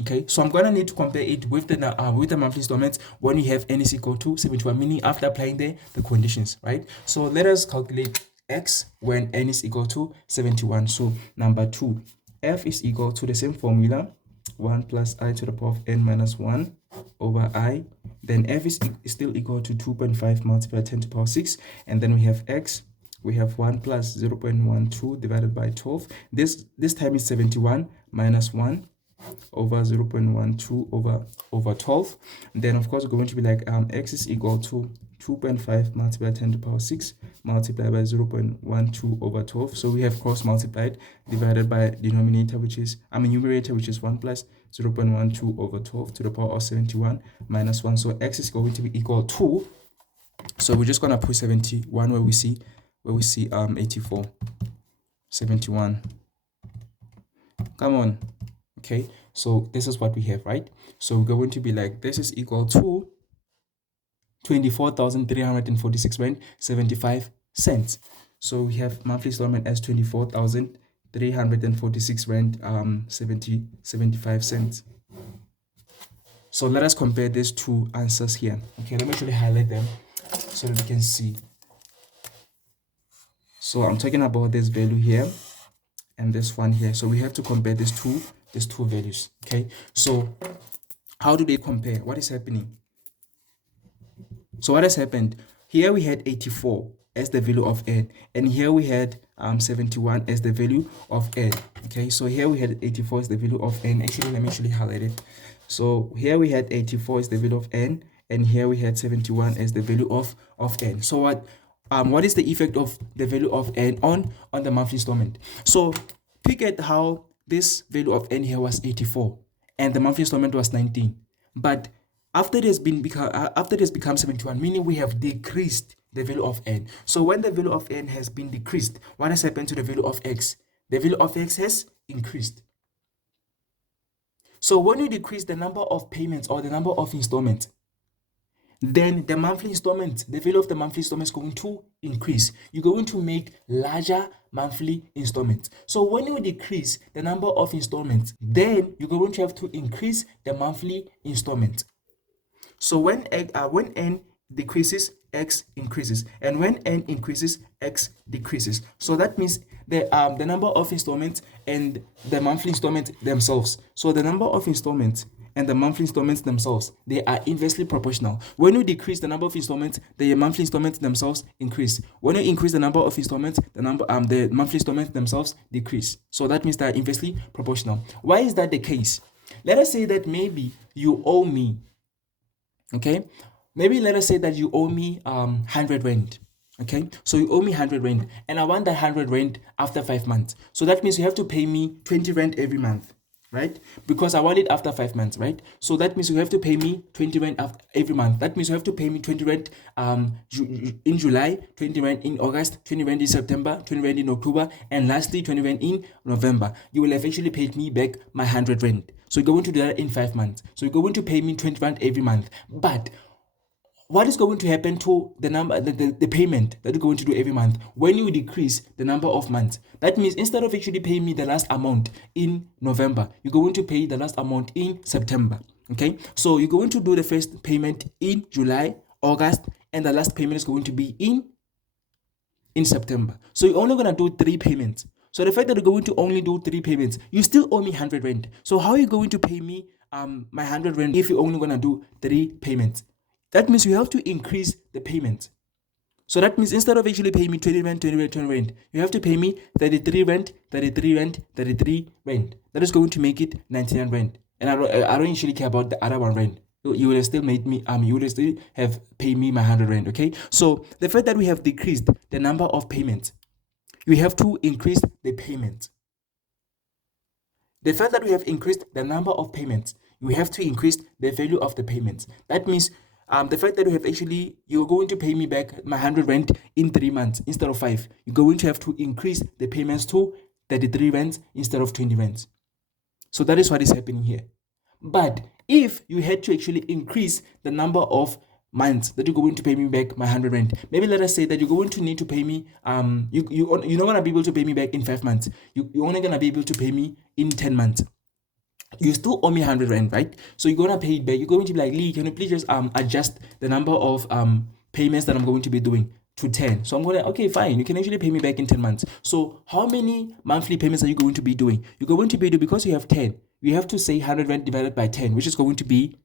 Okay, so I'm gonna need to compare it with the monthly installments when you have n is equal to 71, meaning after applying the conditions, right? So let us calculate x when n is equal to 71. So number 2, f is equal to the same formula, 1 plus I to the power of n minus 1 over I. Then f is still equal to 2.5 multiplied 10 to the power 6, and then we have x. We have 1 plus 0.12 divided by 12. This time is 71 minus 1 over 0.12 over 12. And then of course we're going to be like x is equal to 2.5 multiplied 10 to the power 6 multiplied by 0.12 over 12. So we have cross multiplied divided by denominator, which is numerator, which is 1 plus 0.12 over 12 to the power of 71 minus 1. So x is going to be equal to, so we're just gonna put 71 where we see 84. 71. Come on. Okay, so this is what we have, right? So we're going to be like, this is equal to 24,346 rand 75 cents. So we have monthly installment as 24,346 rand 75 cents. So let us compare these two answers here. Okay, let me actually highlight them so that we can see. So I'm talking about this value here and this one here. So we have to compare these two values. Okay, so how do they compare? What is happening? So what has happened here? We had 84 as the value of n, and here we had 71 as the value of n. Okay, so here we had 84 as the value of n. Actually, let me actually highlight it. So here we had 84 as the value of n, and here we had 71 as the value of n. So what is the effect of the value of n on the monthly installment? So pick at how this value of n here was 84 and the monthly installment was 19, but after it has become 71, meaning we have decreased the value of n. So when the value of n has been decreased, what has happened to the value of x? The value of x has increased. So when you decrease the number of payments or the number of installments, then the monthly installment, the value of the monthly installment is going to increase. You're going to make larger monthly installments. So when you decrease the number of installments, then you're going to have to increase the monthly installment. So when n decreases, x increases, and when n increases, x decreases. So that means the number of installments and the monthly installments themselves. So the number of installments and the monthly installments themselves, they are inversely proportional. When you decrease the number of installments, the monthly installments themselves increase. When you increase the number of installments, the monthly installments themselves decrease. So that means they are inversely proportional. Why is that the case? Let us say that maybe you owe me, okay, maybe let us say that you owe me 100 rand. Okay, so you owe me 100 rand and I want that 100 rand after 5 months. So that means you have to pay me 20 rand every month, right? Because I want it after 5 months, right? So that means you have to pay me 20 rand every month. That means you have to pay me 20 rand in July, 20 rand in August, 20 rand in September, 20 rand in October, and lastly 20 rand in November. You will eventually pay me back my 100 rand. So you're going to do that in 5 months. So you're going to pay me 20 rand every month. But what is going to happen to the number, the payment that you're going to do every month when you decrease the number of months? That means instead of actually paying me the last amount in November, you're going to pay the last amount in September. Okay, so you're going to do the first payment in July, August, and the last payment is going to be in September. So you're only going to do 3 payments. So the fact that you're going to only do 3 payments, you still owe me 100 rand. So how are you going to pay me my 100 rand if you're only going to do 3 payments? That means you have to increase the payment. So that means instead of actually paying me 20 rand, 20 rand, 20 rand, you have to pay me 33 rand, 33 rand, 33 rand. That is going to make it 99 rand. And I don't actually care about the other 1 rand. You would have still made me, you would have still have paid me my 100 rand, okay? So the fact that we have decreased the number of payments, we have to increase the payment. The fact that we have increased the number of payments, we have to increase the value of the payments. That means the fact that you have actually, you're going to pay me back my 100 rand in 3 months instead of 5. You're going to have to increase the payments to 33 rands instead of 20 rands. So that is what is happening here. But if you had to actually increase the number of months that you're going to pay me back my 100 rand, maybe let us say that you're going to need to pay me, you're not going to be able to pay me back in 5 months. You're only going to be able to pay me in 10 months. you still owe me 100 rand, right? So you're gonna pay it back. You're going to be like, Lee, can you please just adjust the number of payments that I'm going to be doing to 10? So I'm gonna, okay, fine, you can actually pay me back in 10 months. So how many monthly payments are you going to be doing? You're going to be doing, because you have 10, you have to say 100 rand divided by 10, which is going to be,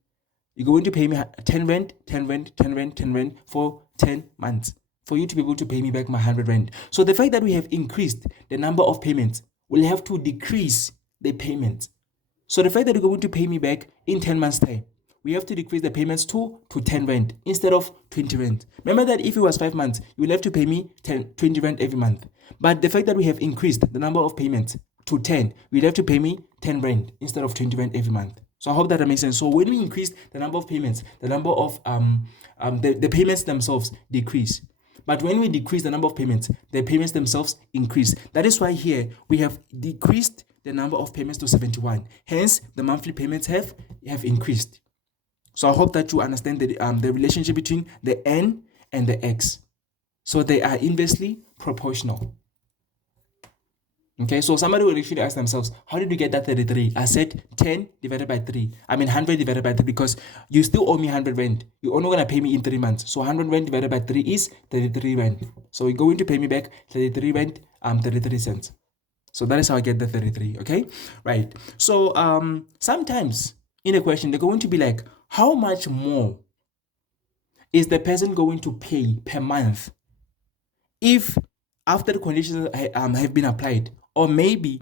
you're going to pay me 10 rand, 10 rand, 10 rand, 10 rand for 10 months for you to be able to pay me back my 100 rand. So the fact that we have increased the number of payments will have to decrease the payments. So the fact that you're going to pay me back in 10 months' time, we have to decrease the payments to 10 rand instead of 20 rand. Remember that if it was 5 months, you will have to pay me 20 rand every month. But the fact that we have increased the number of payments to 10, you'll have to pay me 10 rand instead of 20 rand every month. So I hope that makes sense. So when we increase the number of payments, the number of the payments themselves decrease. But when we decrease the number of payments, the payments themselves increase. That is why here we have decreased the number of payments to 71. Hence, the monthly payments have increased. So I hope that you understand the relationship between the N and the X. So they are inversely proportional. Okay, so somebody will actually ask themselves, how did you get that 33? I said 10 divided by 3. I mean 100 divided by 3, because you still owe me 100 rand. You're only going to pay me in 3 months. So 100 rand divided by 3 is 33 rand. So you're going to pay me back 33 rand, 33 cents. So that is how I get the 33, okay? Right. So sometimes in a question, they're going to be like, how much more is the person going to pay per month if after the conditions have been applied? Or maybe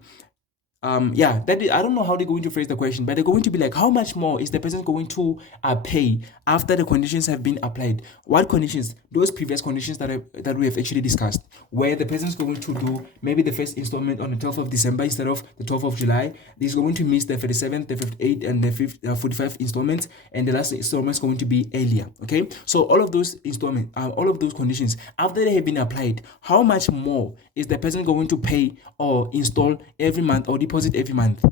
yeah, that is, I don't know how they're going to phrase the question, but they're going to be like, how much more is the person going to pay after the conditions have been applied? What conditions? Those previous conditions that we have actually discussed, where the person is going to do maybe the first installment on the 12th of December instead of the 12th of July. He's going to miss the 37th, the 58th, and the 45th installments, and the last installment is going to be earlier. Okay, so all of those installments, all of those conditions, after they have been applied, how much more is the person going to pay or install every month or deposit every month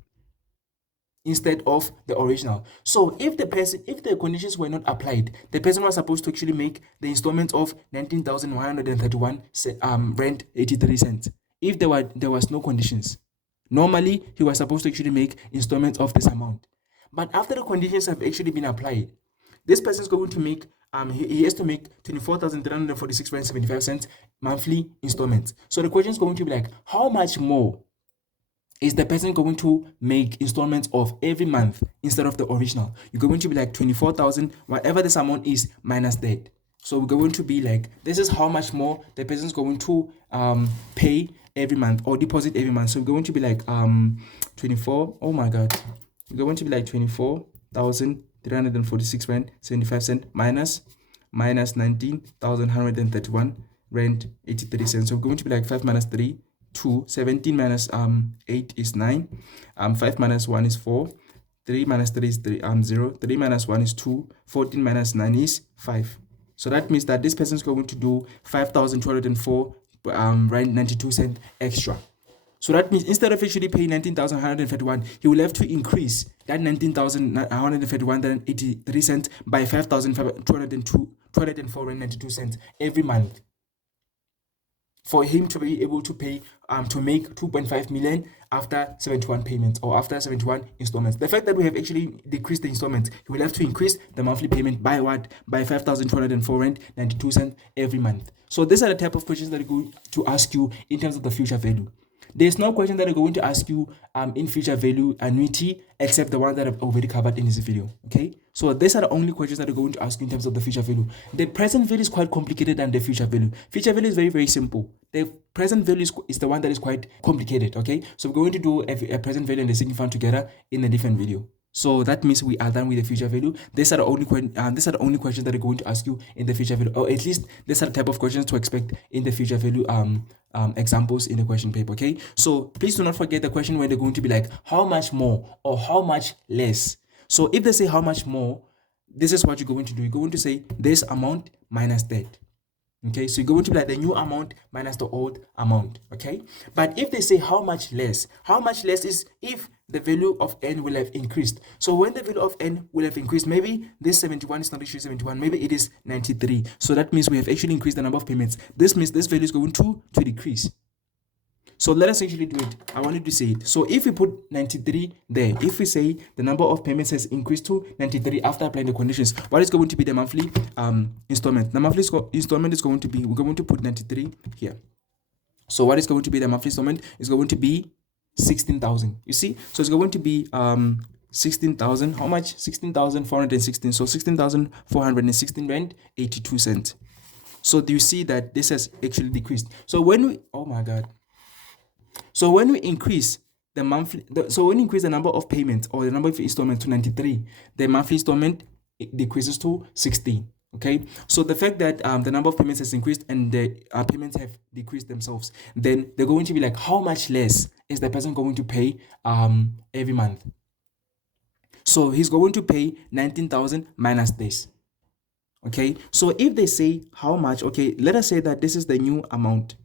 instead of the original? So if the conditions were not applied, the person was supposed to actually make the installment of 19,131 rand 83 cents. If there was no conditions, normally he was supposed to actually make installments of this amount. But after the conditions have actually been applied, this person is going to make he has to make 24,346 rand 75 cents monthly installments. So the question is going to be like, how much more is the person going to make installments of every month instead of the original? You're going to be like 24,000, whatever this amount is, minus that. So we're going to be like, this is how much more the person is going to pay every month or deposit every month. So we're going to be like 24, oh my god, we're going to be like 24,346 rand 75 cent minus 19,131 rand 83 cents. So we're going to be like 5 minus 3, 2, 17 minus 8 is 9, 5 minus 1 is 4, 3 minus 3 is 0, 3 minus 1 is 2, 14 minus 9 is 5. So that means that this person is going to do 5,204 rand 92 cent extra. So that means instead of actually paying 19,131, he will have to increase that 19,131 and 83 cents by 5,204 rand 92 cents every month for him to be able to pay to make 2.5 million after 71 payments or after 71 installments. The fact that we have actually decreased the installments, he will have to increase the monthly payment by what? By 5,204 rand 92 cents every month. So these are the type of questions that are going to ask you in terms of the future value. There's no question that are going to ask you in future value annuity except the one that I've already covered in this video. Okay, so these are the only questions that are going to ask you in terms of the future value. The present value is quite complicated than the future value. Future value is very, very simple. The present value is the one that is quite complicated. Okay, so we're going to do a present value and a significant together in a different video. So that means we are done with the future value. These are the only questions that are going to ask you in the future value, or at least these are the type of questions to expect in the future value examples in the question paper. Okay, so please do not forget the question where they're going to be like, how much more or how much less. So if they say how much more, this is what you're going to do. You're going to say this amount minus that. Okay, so you're going to be like the new amount minus the old amount. Okay, but if they say how much less is if the value of n will have increased. So when the value of n will have increased, maybe this 71 is not actually 71, maybe it is 93. So that means we have actually increased the number of payments. This means this value is going to decrease. So let us actually do it. I wanted to say it. So if we put 93 there, if we say the number of payments has increased to 93 after applying the conditions, what is going to be the monthly installment? The monthly installment is going to be, we're going to put 93 here. So what is going to be the monthly installment? Is going to be 16,000. You see, so it's going to be 16,000. How much? 16,416. So 16,416 rand 82 cents. So do you see that this has actually decreased? So when we, oh my god, so when we increase the monthly, so when we increase the number of payments or the number of installments to 93, the monthly installment decreases to 16. Okay, so the fact that the number of payments has increased and the payments have decreased themselves, then they're going to be like, how much less is the person going to pay every month? So he's going to pay 19,000 minus this. Okay, so if they say how much, okay, let us say that this is the new amount.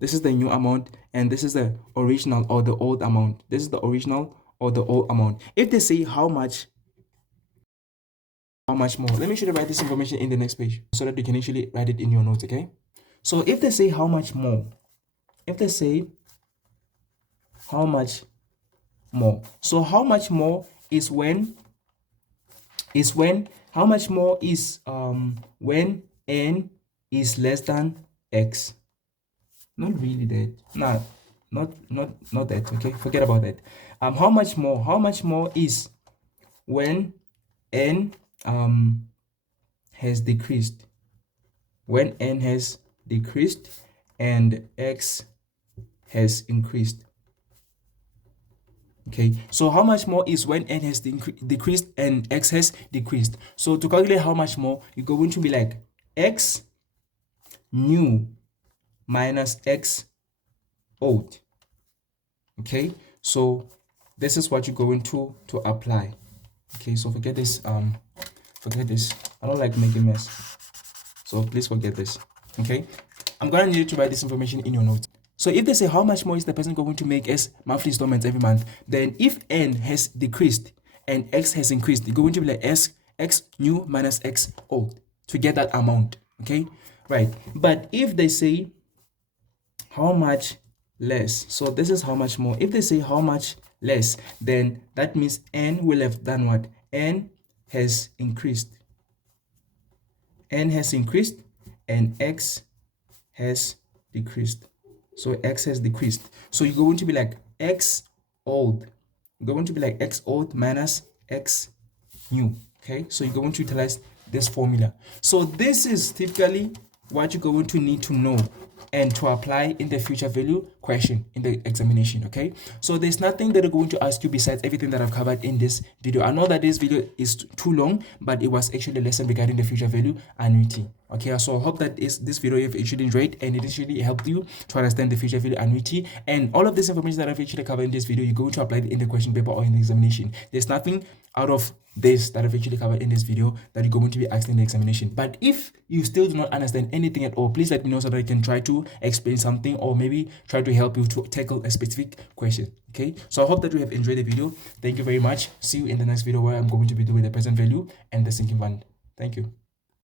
This is the new amount and this is the original or the old amount. This is the original or the old amount. If they say how much more, let me actually write this information in the next page so that you can actually write it in your notes. Okay, so if they say how much more, if they say how much more, so how much more is when how much more is when n is less than x. Not really that. No, not that. Okay, forget about that. How much more is when n has decreased, when n has decreased and x has increased. Okay, so how much more is when n has decreased and x has decreased? So to calculate how much more, you're going to be like x new minus x old. Okay, so this is what you're going to apply. Okay, so forget this. Forget this. I don't like making mess, so please forget this. Okay, I'm gonna need you to write this information in your notes. So if they say how much more is the person going to make as monthly installments every month, then if n has decreased and x has increased, you're going to be like x new minus x old to get that amount. Okay, right. But if they say how much less, so this is how much more. If they say how much less, then that means n will have done what? N has increased. N has increased and x has decreased. So x has decreased. So you're going to be like x old. You're going to be like x old minus x new. Okay, so you're going to utilize this formula. So this is typically what you're going to need to know and to apply in the future value question in the examination. Okay, so there's nothing that I'm going to ask you besides everything that I've covered in this video. I know that this video is too long, but it was actually a lesson regarding the future value annuity. Okay, so I hope that this video you've actually enjoyed and it actually helped you to understand the future value annuity, and all of this information that I've actually covered in this video, you're going to apply it in the question paper or in the examination. There's nothing out of this that I've actually covered in this video that you're going to be asked in the examination. But if you still do not understand anything at all, please let me know so that I can try to explain something or maybe try to help you to tackle a specific question. Okay, so I hope that you have enjoyed the video. Thank you very much. See you in the next video where I'm going to be doing the present value and the sinking fund. Thank you.